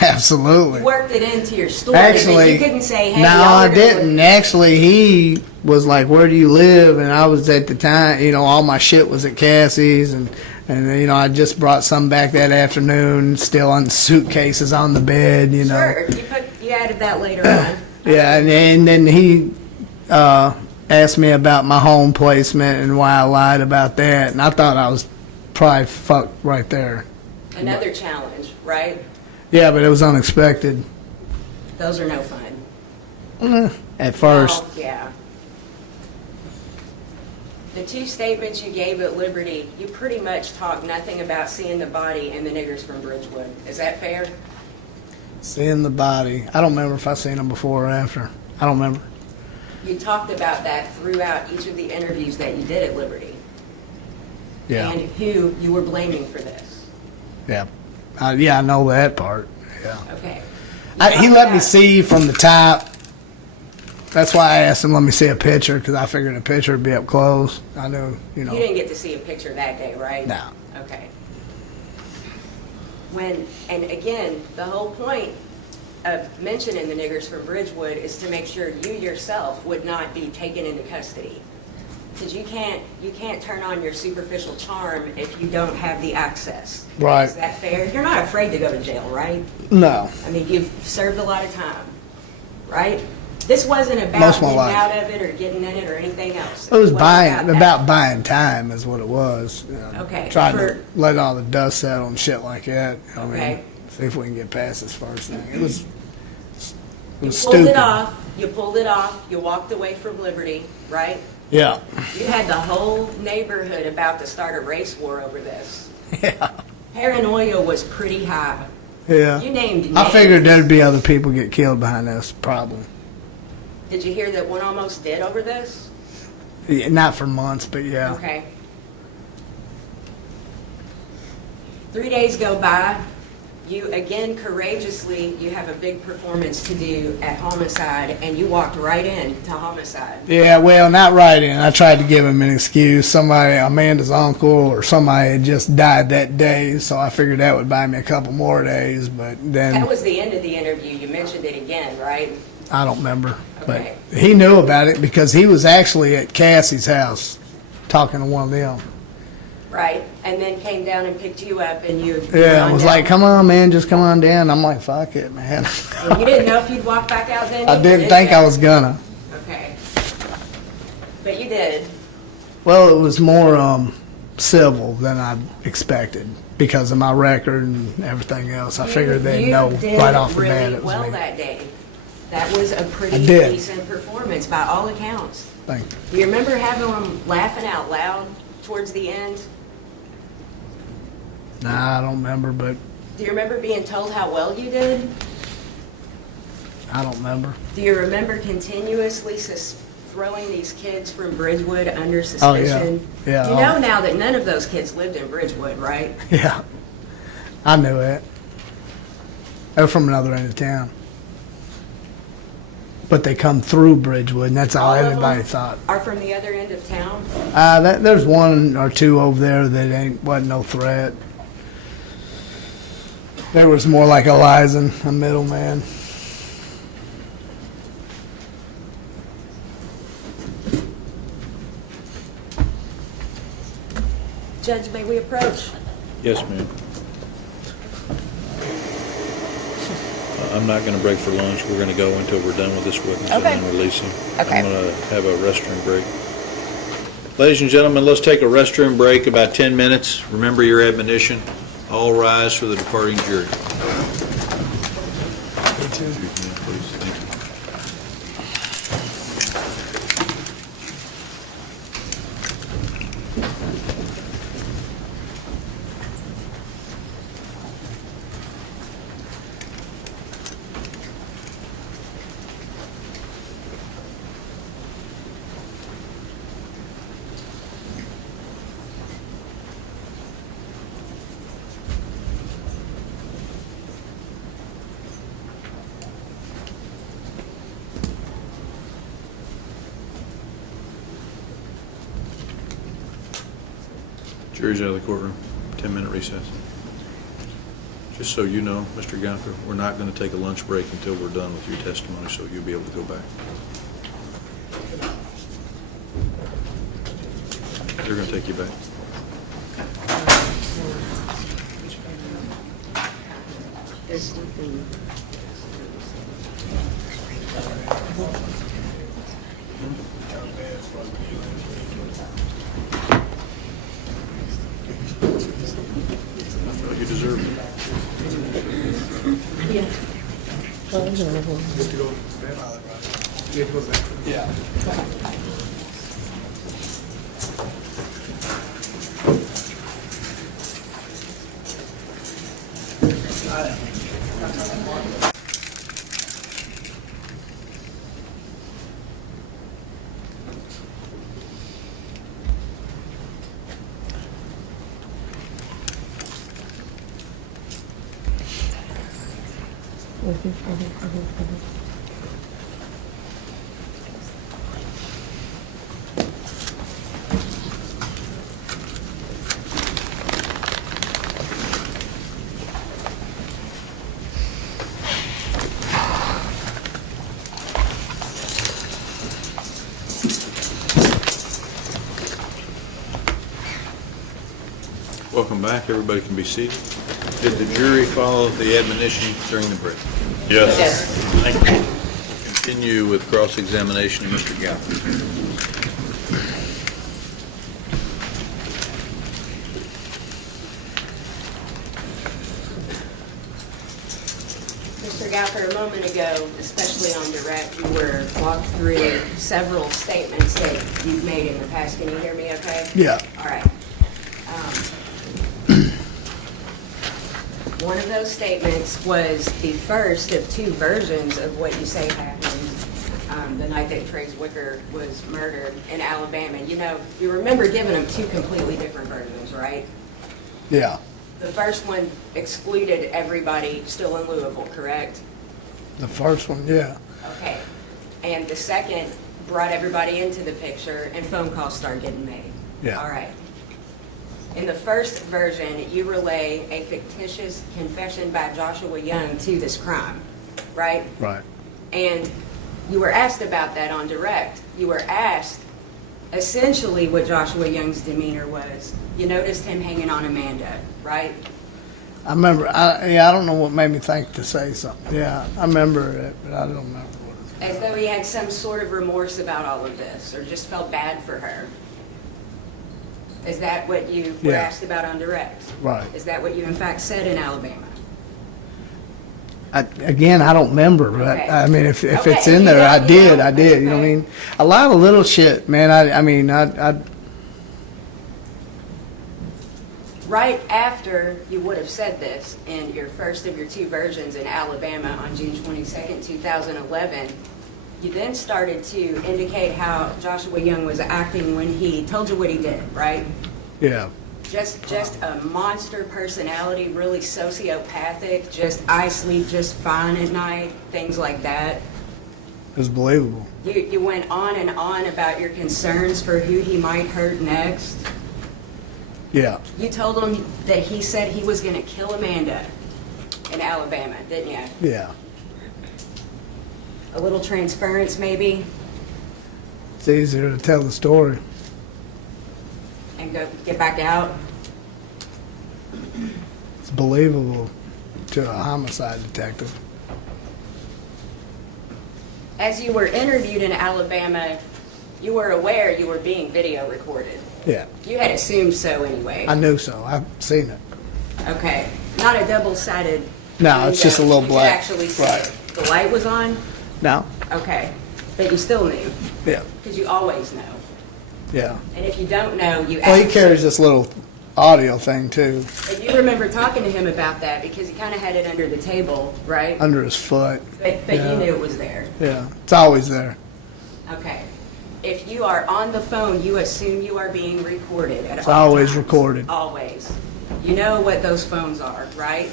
Absolutely. You worked it into your story. But Actually, you couldn't say, hey, no, y'all I are gonna didn't. Actually, he was like, "Where do you live?" And I was at the time, all my shit was at Cassie's, and I just brought some back that afternoon, still on suitcases on the bed, Sure, you added that later on. Yeah, and then he asked me about my home placement and why I lied about that, and I thought I was probably fucked right there. Another challenge, right? Yeah, but it was unexpected Those are no fun. at first. Well, yeah. The two statements you gave at Liberty, you pretty much talked nothing about seeing the body and the niggers from Bridgewood. Is that fair? Seeing the body, I don't remember if I seen him before or after. I don't remember. You talked about that throughout each of the interviews that you did at Liberty. Yeah, And who you were blaming for this. yeah, yeah. I know that part. Yeah, Okay. he let me see from the top. That's why I asked him, let me see a picture, because I figured a picture would be up close. I knew, You didn't get to see a picture that day, right? No. Okay. And again, the whole point of mentioning the niggers from Bridgewood is to make sure you yourself would not be taken into custody. Because you can't turn on your superficial charm if you don't have the access. Right. Is that fair? You're not afraid to go to jail, right? No. I mean, you've served a lot of time, right? This wasn't about Most of my getting life. out of it or getting in it or anything else. It was wasn't that. about buying time is what it was. Okay, Trying for- to let all the dust settle and shit like that. I mean, Okay. see if we can get past this first thing. It was You stupid. pulled it off, you walked away from Liberty, right? Yeah. You had the whole neighborhood about to start a race war over this. Yeah. Paranoia was pretty high. Yeah. You named names. I figured there'd be other people get killed behind this problem. Did you hear that one almost did over this? Yeah, not for months, but yeah. Okay. 3 days go by. You, again, courageously, you have a big performance to do at homicide, and you walked right in to homicide. Yeah, well, not right in. I tried to give him an excuse. Somebody, Amanda's uncle or somebody had just died that day, so I figured that would buy me a couple more days, but That then was the end of the interview. You mentioned it again, right? I don't remember. Okay. But he knew about it because he was actually at Cassie's house talking to one of them. Right, and then came down and picked you up, and you. Yeah, I gone was down. like, come on, man, just come on down. I'm like, fuck it, man. And you didn't know if you'd walk back out then? I either, didn't did think you? I was gonna. Okay. But you did. Well, it was more civil than I expected because of my record and everything else. I figured they'd You know did right off the bat really it was well me. that day. That was a I pretty did. decent performance by all accounts. Thank you. Do you remember having them laughing out loud towards the end? Nah, I don't remember, but Do you remember being told how well you did? I don't remember. Do you remember continuously throwing these kids from Bridgewood under Oh, yeah. suspicion? Yeah, You know now that none of those kids lived in Bridgewood, right? Yeah, I knew it. They were from another end of town. but they come through Bridgewood, and that's all All of anybody them thought. Are from the other end of town? There's one or two over there that wasn't no threat. There was more like a liaison, a middleman. Judge, may we approach? Yes, ma'am. I'm not going to break for lunch. We're going to go until we're done with this witness and Okay. then release him. Okay. I'm going to have a restroom break. Ladies and gentlemen, let's take a restroom break, about 10 minutes. Remember your admonition. All rise for the departing jury. Excuse me, please. Thank you. Jury's out of the courtroom. 10-minute recess. Just so you know, Mr. Gouker, we're not going to take a lunch break until we're done with your testimony, so you'll be able to go back. They're going to take you back. There's nothing. You deserve it. Yeah. Welcome back. Everybody can be seated. Did the jury follow the admonition during the break? Yes. Thank you. Continue with cross-examination of Mr. Gouker. Mr. Gouker, a moment ago, especially on direct, you were walked through several statements that you've made in the past. Can you hear me okay? Yeah. All right. One of those statements was the first of two versions of what you say happened the night that Trace Wicker was murdered in Alabama. You know, you remember giving them two completely different versions, right? Yeah. The first one excluded everybody still in Louisville, correct? The first one, yeah. Okay. And the second brought everybody into the picture and phone calls started getting made. Yeah. All right. In the first version, you relay a fictitious confession by Joshua Young to this crime, right? Right. And you were asked about that on direct. You were asked essentially what Joshua Young's demeanor was. You noticed him hanging on Amanda, right? I remember, I don't know what made me think to say something. Yeah, I remember it, but I don't remember what it was. As though he had some sort of remorse about all of this or just felt bad for her. Is that what you were Yeah. asked about on direct? Right. Is that what you in fact said in Alabama? Again, I don't remember, but Okay. I mean, if Okay, it's if in you there, I don't, you did, don't. I did, you know what I Okay. mean? A lot of little shit, man, I Right after you would have said this in your first of your two versions in Alabama on June 22nd, 2011, you then started to indicate how Joshua Young was acting when he told you what he did, right? yeah, Just a monster personality, really sociopathic, just I sleep just fine at night, things like that. It was believable. You went on and on about your concerns for who he might hurt next. Yeah, You told him that he said he was going to kill Amanda in Alabama, didn't you? yeah. A little transference, maybe, It's easier to tell the story. and go get back out. It's believable to a homicide detective. As you were interviewed in Alabama, you were aware you were being video recorded. Yeah, You had assumed so anyway. I knew so. I've seen it. Okay, not a double-sided. No, it's just a little You could black. actually see Right. it. The light was on? No? Okay, but you still knew, Yeah, because you always know. yeah. And if you don't know, you Well, he ask. carries this little audio thing too, And you remember talking to him about that, because he kind of had it under the table, right? under his foot. But yeah. you knew it was there. Yeah, it's always there. Okay. If you are on the phone, you assume you are being recorded at all It's always times. recorded. Always. You know what those phones are, right?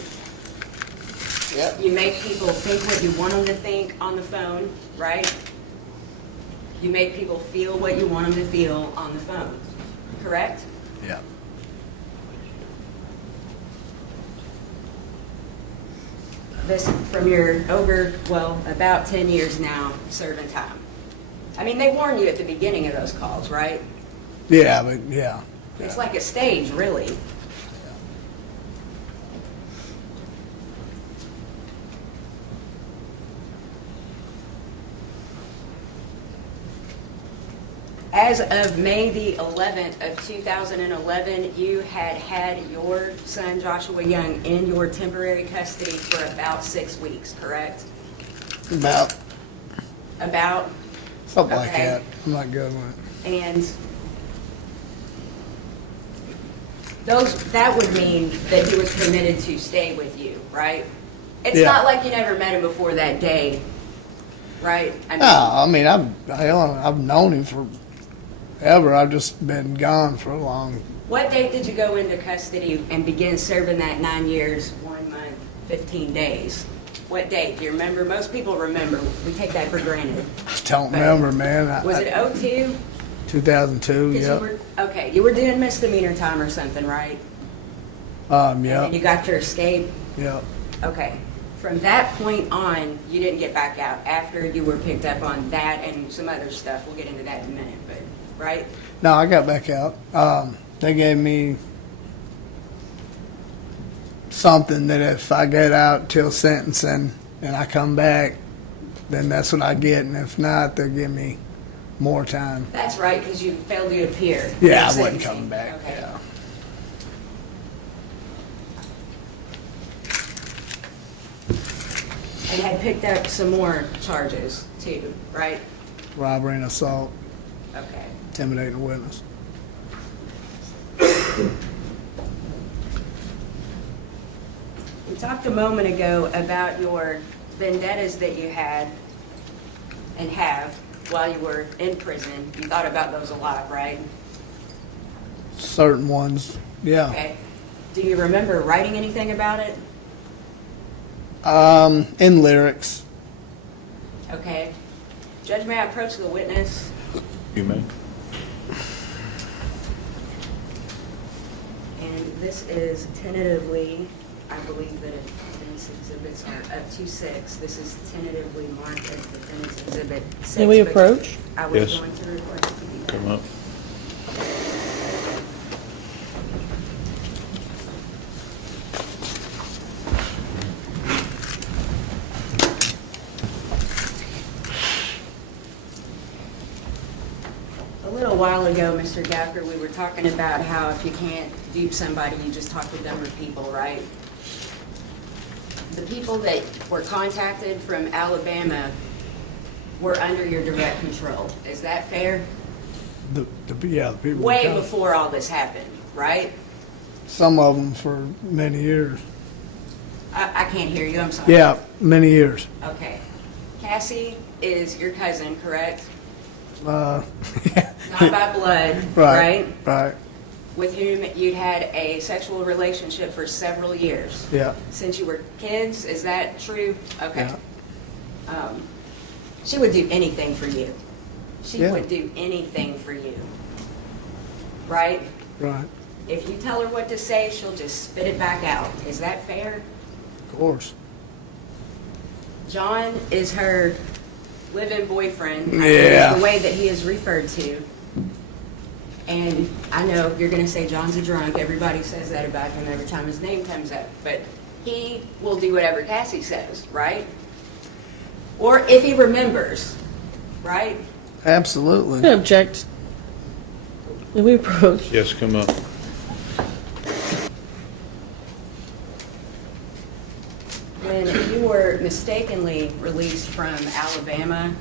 Yep. You make people think what you want them to think on the phone, right? You make people feel what you want them to feel on the phone, correct? Yeah. This, from your about 10 years now serving time. I mean, they warn you at the beginning of those calls, right? Yeah, but yeah. It's like a stage, really. As of May the 11th of 2011, you had your son Joshua Young in your temporary custody for about 6 weeks, correct? About About, something like Okay. that. I'm not good with it. and that would mean that he was permitted to stay with you, right? It's Yeah. not like you never met him before that day, right? No, I mean I've known him forever. I've just been gone for a long. What date did you go into custody and begin serving that 9 years, 1 month, 15 days? What date? Do you remember? Most people remember. We take that for granted. Don't remember, man. Was it 02? 2002? Yep. Okay, you were doing misdemeanor time or something, right? And Yep. you got your escape? Yep. Okay. From that point on, you didn't get back out after you were picked up on that and some other stuff. We'll get into that in a minute, but, right? No, I got back out. They gave me something that if I get out till sentencing and I come back, then that's what I get, and if not, they'll give me more time. That's right, because you failed to appear. Yeah, in I wasn't sentencing. coming back. Okay. Yeah. And had picked up some more charges too, right? Robbery and assault, Okay. intimidating a witness. We talked a moment ago about your vendettas that you had and have while you were in prison. You thought about those a lot, right? Certain ones, yeah. Okay. Do you remember writing anything about it? In lyrics. Okay. Judge, may I approach the witness? You may. And this is tentatively, I believe that if these exhibits are up to 6, this is tentatively marked as defendant's exhibit 6. Can we but approach? I was Yes. going to request to do that. Come up. A little while ago, Mr. Gouker, we were talking about how if you can't dupe somebody, you just talk to dumber people, right? The people that were contacted from Alabama were under your direct control. Is that fair? The people. Way come. before all this happened, right? Some of them for many years. I can't hear you, I'm sorry. Yeah, many years. Okay. Cassie is your cousin, correct? Yeah. Not by blood, right? Right. Right. With whom you'd had a sexual relationship for several years. Yeah. Since you were kids, is that true? Okay. Yeah. She would do anything for you. She Yeah. would do anything for you. Right? Right. If you tell her what to say, she'll just spit it back out. Is that fair? Of course. John is her live-in boyfriend. Yeah. The way that he is referred to. And I know you're going to say John's a drunk. Everybody says that about him every time his name comes up. But he will do whatever Cassie says, right? Or if he remembers, right? Absolutely. I object. Can we approach? Yes, come up. When you were mistakenly released from Alabama,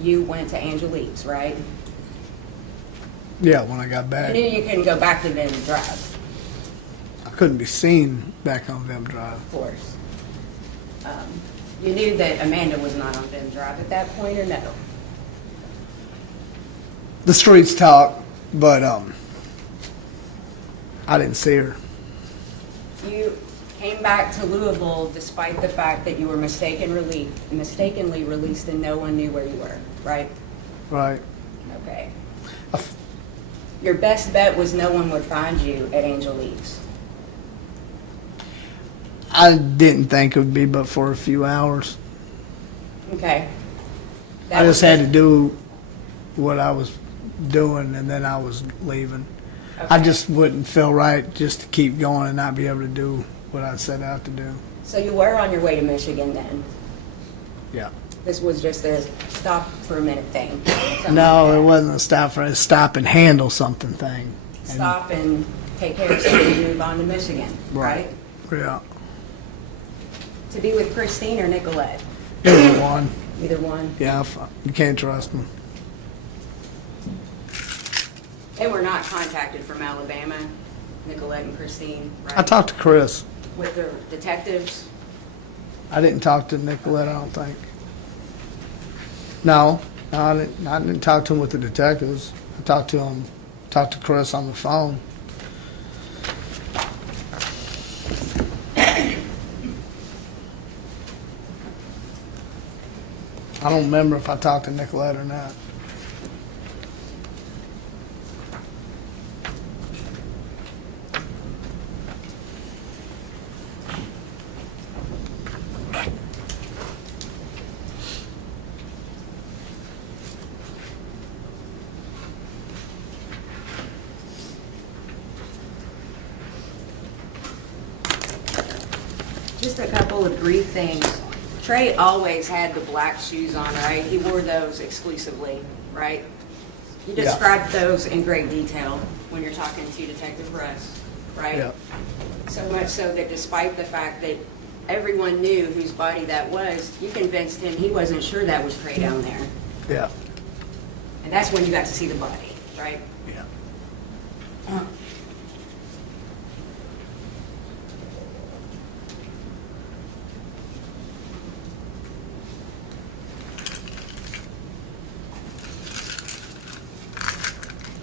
you went to Angelique's, right? Yeah, when I got You back, knew you couldn't go back to Vim Drive, I couldn't be seen back on Vim Drive. of course. You knew that Amanda was not on Vim Drive at that point, or no? The streets talk, but I didn't see her. You came back to Louisville despite the fact that you were mistakenly released and no one knew where you were, right? Right. Okay. I f- Your best bet was no one would find you at Angelique's. I didn't think it would be but for a few hours. Okay. I just had to do what I was doing, and then I was leaving. I Okay. just wouldn't feel right just to keep going and not be able to do what I set out to do. So you were on your way to Michigan then? Yeah. This was just a stop for a minute thing? something No, like it that. wasn't a stop for a stop and handle something thing. And- Stop and take care of something and move on to Michigan, right? Yeah. To be with Christine or Nicolette? Either one. Either one. Yeah, you can't trust them. They were not contacted from Alabama, Nicolette and Christine, right? I talked to Chris. With the detectives? I didn't talk to Nicolette, I don't think. No, I didn't talk to him with the detectives. I talked to Chris on the phone. I don't remember if I talked to Nicolette or not. Just a couple of brief things. Trey always had the black shoes on, right? He wore those exclusively, right? You Yeah. described those in great detail when you're talking to Detective Russ, right? Yeah. So much so that despite the fact that everyone knew whose body that was, you convinced him he wasn't sure that was Trey down there. Yeah. And that's when you got to see the body, right? Yeah.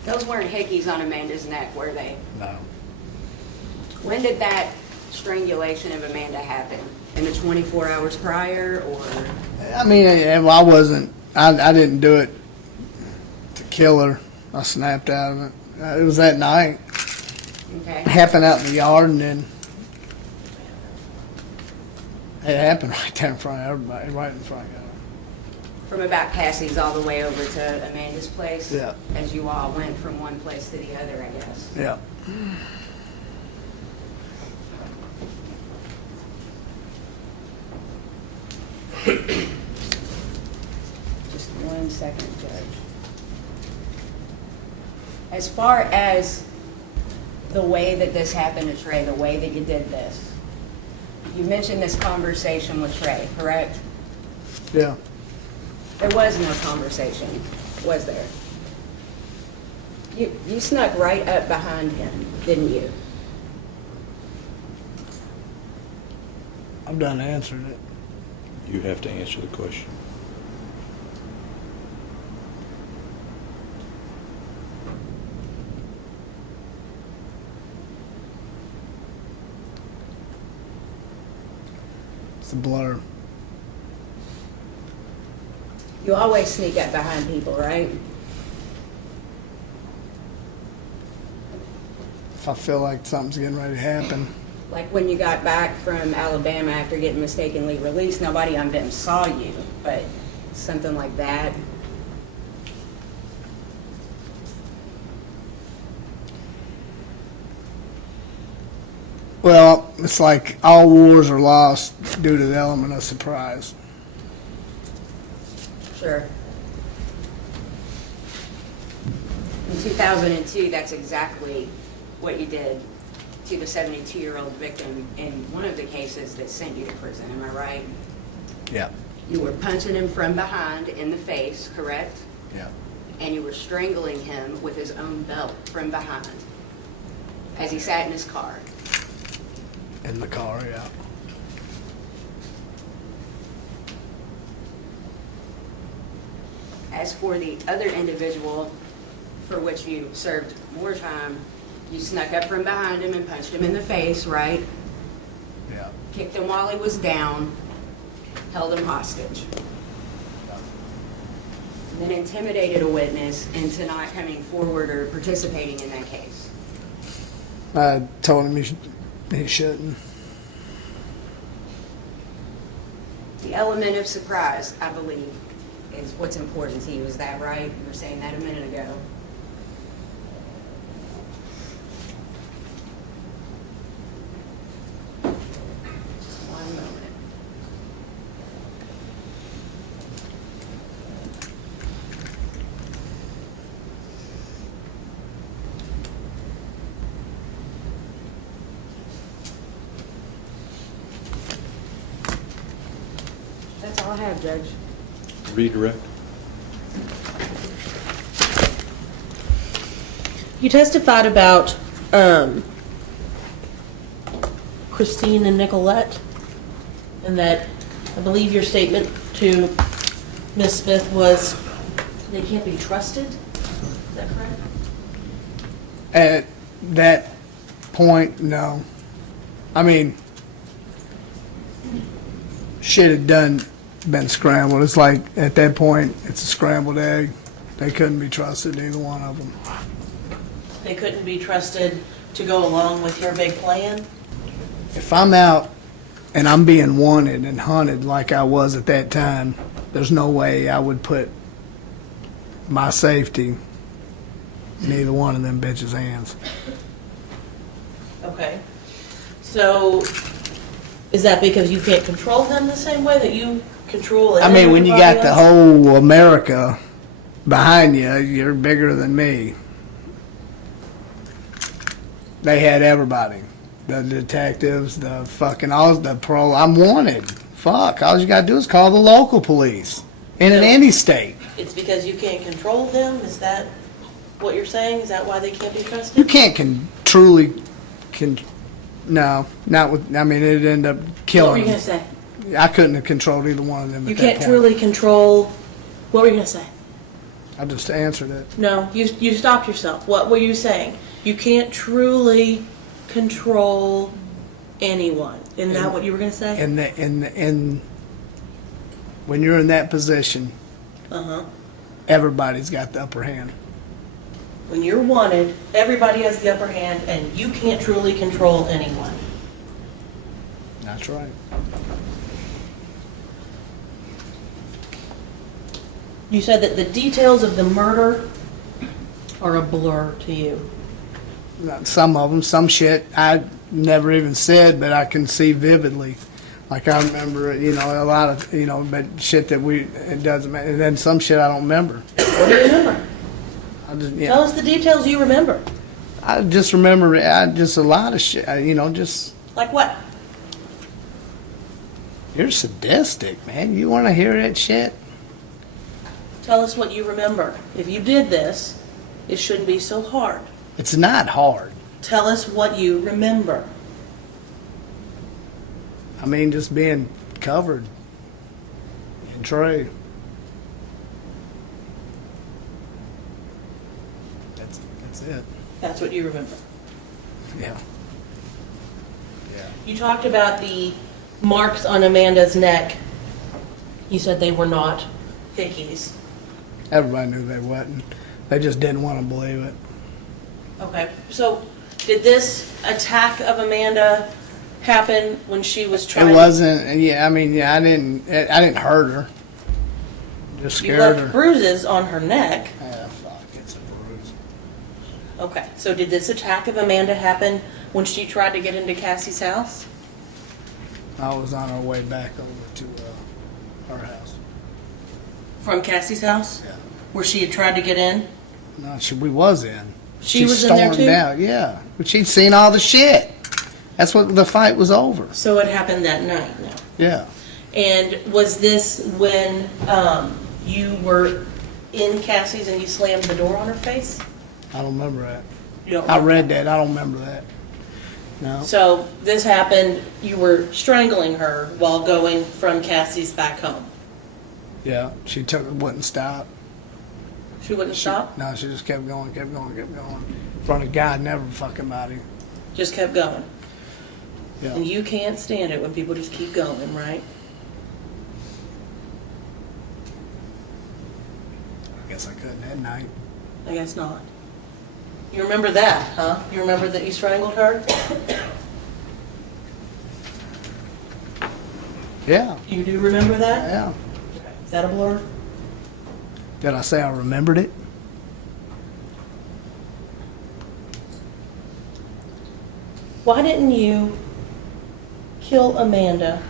Those weren't hickeys on Amanda's neck, were they? No. When did that strangulation of Amanda happen? In the 24 hours prior, or? I mean, I wasn't, I didn't do it to kill her. I snapped out of it. It was that night. Okay. It happened out in the yard, and then it happened right there in front of everybody, right in front of y'all. From about Cassie's all the way over to Amanda's place? Yeah. As you all went from one place to the other, I guess? Yeah. Just 1 second, Judge. As far as the way that this happened to Trey, the way that you did this, you mentioned this conversation with Trey, correct? Yeah. There was no conversation, was there? You snuck right up behind him, didn't you? I'm done answering it. You have to answer the question. It's a blur. You always sneak up behind people, right? If I feel like something's getting ready to happen. Like when you got back from Alabama after getting mistakenly released, nobody on them saw you, but something like that. Well, it's like all wars are lost due to the element of surprise. Sure. In 2002, that's exactly what you did to the 72-year-old victim in one of the cases that sent you to prison, am I right? Yeah. You were punching him from behind in the face, correct? Yeah. And you were strangling him with his own belt from behind as he sat in his car. In the car, yeah. As for the other individual for which you served more time, you snuck up from behind him and punched him in the face, right? Yeah. Kicked him while he was down, held him hostage. And then intimidated a witness into not coming forward or participating in that case. I told him he shouldn't. The element of surprise, I believe, is what's important to you. Is that right? You were saying that a minute ago. Just one moment. That's all I have, Judge. Redirect. You testified about Christine and Nicolette, and that I believe your statement to Ms. Smith was they can't be trusted. Is that correct? At that point, no. I mean, shit had been scrambled. It's like, at that point, it's a scrambled egg. They couldn't be trusted, either one of them. They couldn't be trusted to go along with your big plan? If I'm out and I'm being wanted and hunted like I was at that time, there's no way I would put my safety in either one of them bitches' hands. Okay. So, is that because you can't control them the same way that you control I mean, when you got everybody the else? whole America behind you, you're bigger than me. They had everybody. The detectives, the fucking, all the pro, I'm wanted. Fuck, all you gotta do is call the local police in So- any state. It's because you can't control them? Is that what you're saying? Is that why they can't be You trusted? can't no, not with, I mean, it'd end up What were killing you gonna them. say? I couldn't have controlled either one of them You at that can't point. truly control, what were you gonna say? I just answered it. No, you stopped yourself. What were you saying? You can't truly control anyone. Isn't that what you were gonna say? And when you're in that position, Uh-huh. everybody's got the upper hand. When you're wanted, everybody has the upper hand, and you can't truly control anyone. That's right. You said that the details of the murder are a blur to you. Some of them, some shit I never even said, but I can see vividly. Like I remember, a lot of, but shit that it doesn't matter. And then some shit I don't remember. What do you remember? I just, Tell us the details you remember. I just remember, just a lot of shit, just, Like what? you're sadistic, man. You want to hear that shit? Tell us what you remember. If you did this, it shouldn't be so hard. It's not hard. Tell us what you remember. I mean, just being covered in tray. That's it. That's what you remember. Yeah. You talked about the marks on Amanda's neck. You said they were not hickeys. Everybody knew they wasn't. They just didn't want to believe it. Okay, so did this attack of Amanda happen when she was trying? It wasn't. Yeah, I mean, yeah, I didn't hurt her. Just You scared left her. bruises on her neck. Yeah, fuck, it's a bruise. Okay, so did this attack of Amanda happen when she tried to get into Cassie's house? I was on our way back over to our house. From Cassie's house? Yeah. Where she had tried to get in? No, we was in. She was in there stormed too? out, yeah. But she'd seen all the shit. That's what the fight was over. So it happened that night now. Yeah. And was this when you were in Cassie's and you slammed the door on her face? I don't remember that. You don't I remember read that. I don't remember that. No. So this happened, you were strangling her while going from Cassie's back home. Yeah. She wouldn't stop. She wouldn't stop? No, she just kept going, kept going, kept going. In front of God, never fucking body. Just kept going. Yeah. And you can't stand it when people just keep going, right? I guess I couldn't that night. I guess not. You remember that, huh? You remember that you strangled her? Yeah. You do remember that? Yeah. Is that a blur? Did I say I remembered it? Why didn't you kill Amanda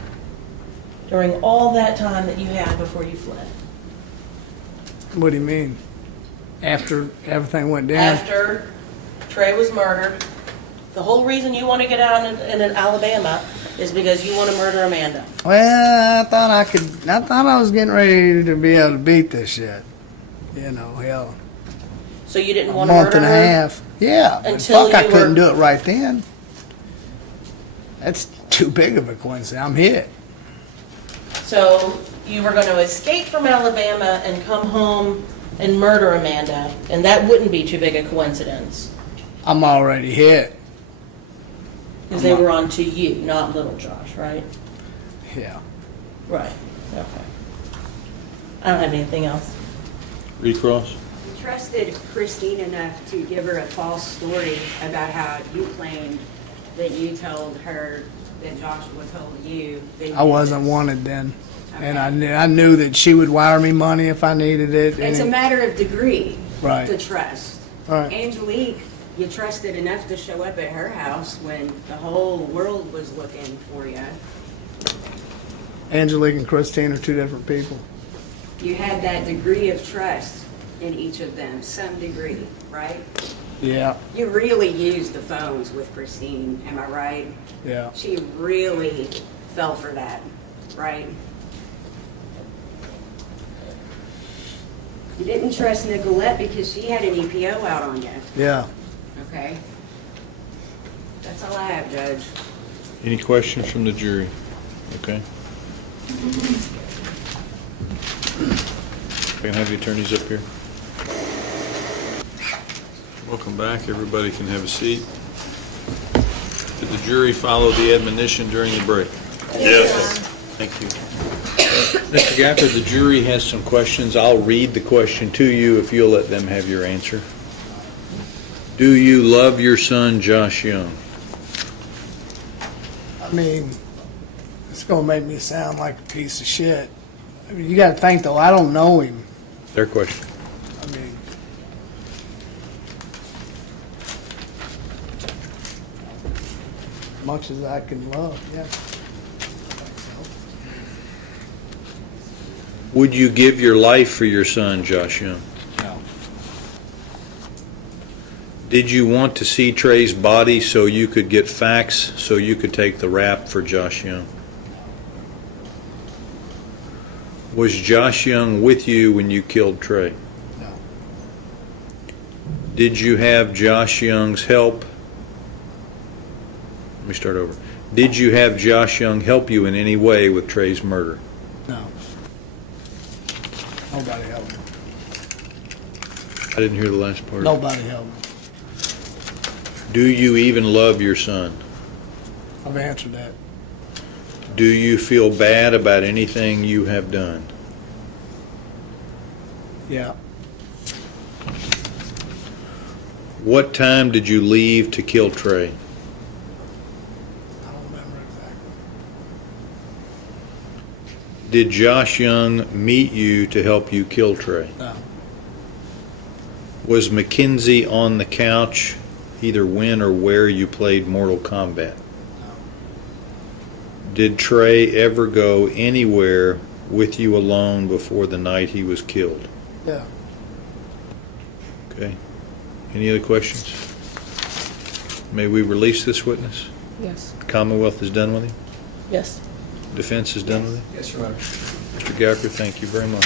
during all that time that you had before you fled? What do you mean? After everything went down? After Trey was murdered, the whole reason you want to get out in Alabama is because you want to murder Amanda. Well, I thought I was getting ready to be able to beat this shit. You know, hell, So you didn't a want to month murder and a her? half. Yeah, but Until fuck, I you couldn't were- do it right then. That's too big of a coincidence. I'm hit. So you were going to escape from Alabama and come home and murder Amanda, and that wouldn't be too big a coincidence I'm already hit. because they were on to you, not little Josh, right? Yeah. Right. Okay. I don't have anything else. Recross? You trusted Christine enough to give her a false story about how you claimed that you told her that Joshua told you that you I wasn't wanted then. And I knew that she would wire me money if I needed it. It's a and matter of degree Right. to trust. Right. Angelique, you trusted enough to show up at her house when the whole world was looking for you. Angelique and Christine are two different people. You had that degree of trust in each of them, some degree, right? Yeah. You really used the phones with Christine, am I right? Yeah. She really fell for that, right? You didn't trust Nicolette because she had an EPO out on you, Yeah. okay? That's all I have, Judge. Any questions from the jury? Okay. Can I have the attorneys up here? Welcome back. Everybody can have a seat. Did the jury follow the admonition during the break? Yes. Thank you. Mr. Gouker, the jury has some questions. I'll read the question to you if you'll let them have your answer. Do you love your son, Josh Young? I mean, it's going to make me sound like a piece of shit. I mean, you got to think, though, I don't know him. Their question. I mean, as much as I can love, yeah. Would you give your life for your son, Josh Young? No. Did you want to see Trey's body so you could get facts, so you could take the rap for Josh Young? Was Josh Young with you when you killed Trey? No. Did you have Josh Young's help? Let me start over. Did you have Josh Young help you in any way with Trey's murder? No. Nobody helped me. I didn't hear the last part. Nobody helped me. Do you even love your son? I've answered that. Do you feel bad about anything you have done? Yeah. What time did you leave to kill Trey? I don't remember exactly. Did Josh Young meet you to help you kill Trey? No. Was Mackenzie on the couch either when or where you played Mortal Kombat? Did Trey ever go anywhere with you alone before the night he was killed? Yeah. Okay. Any other questions? May we release this witness? Yes. Commonwealth is done with him? Yes. Defense is done with him? Yes, Your Honor. Mr. Gouker, thank you very much.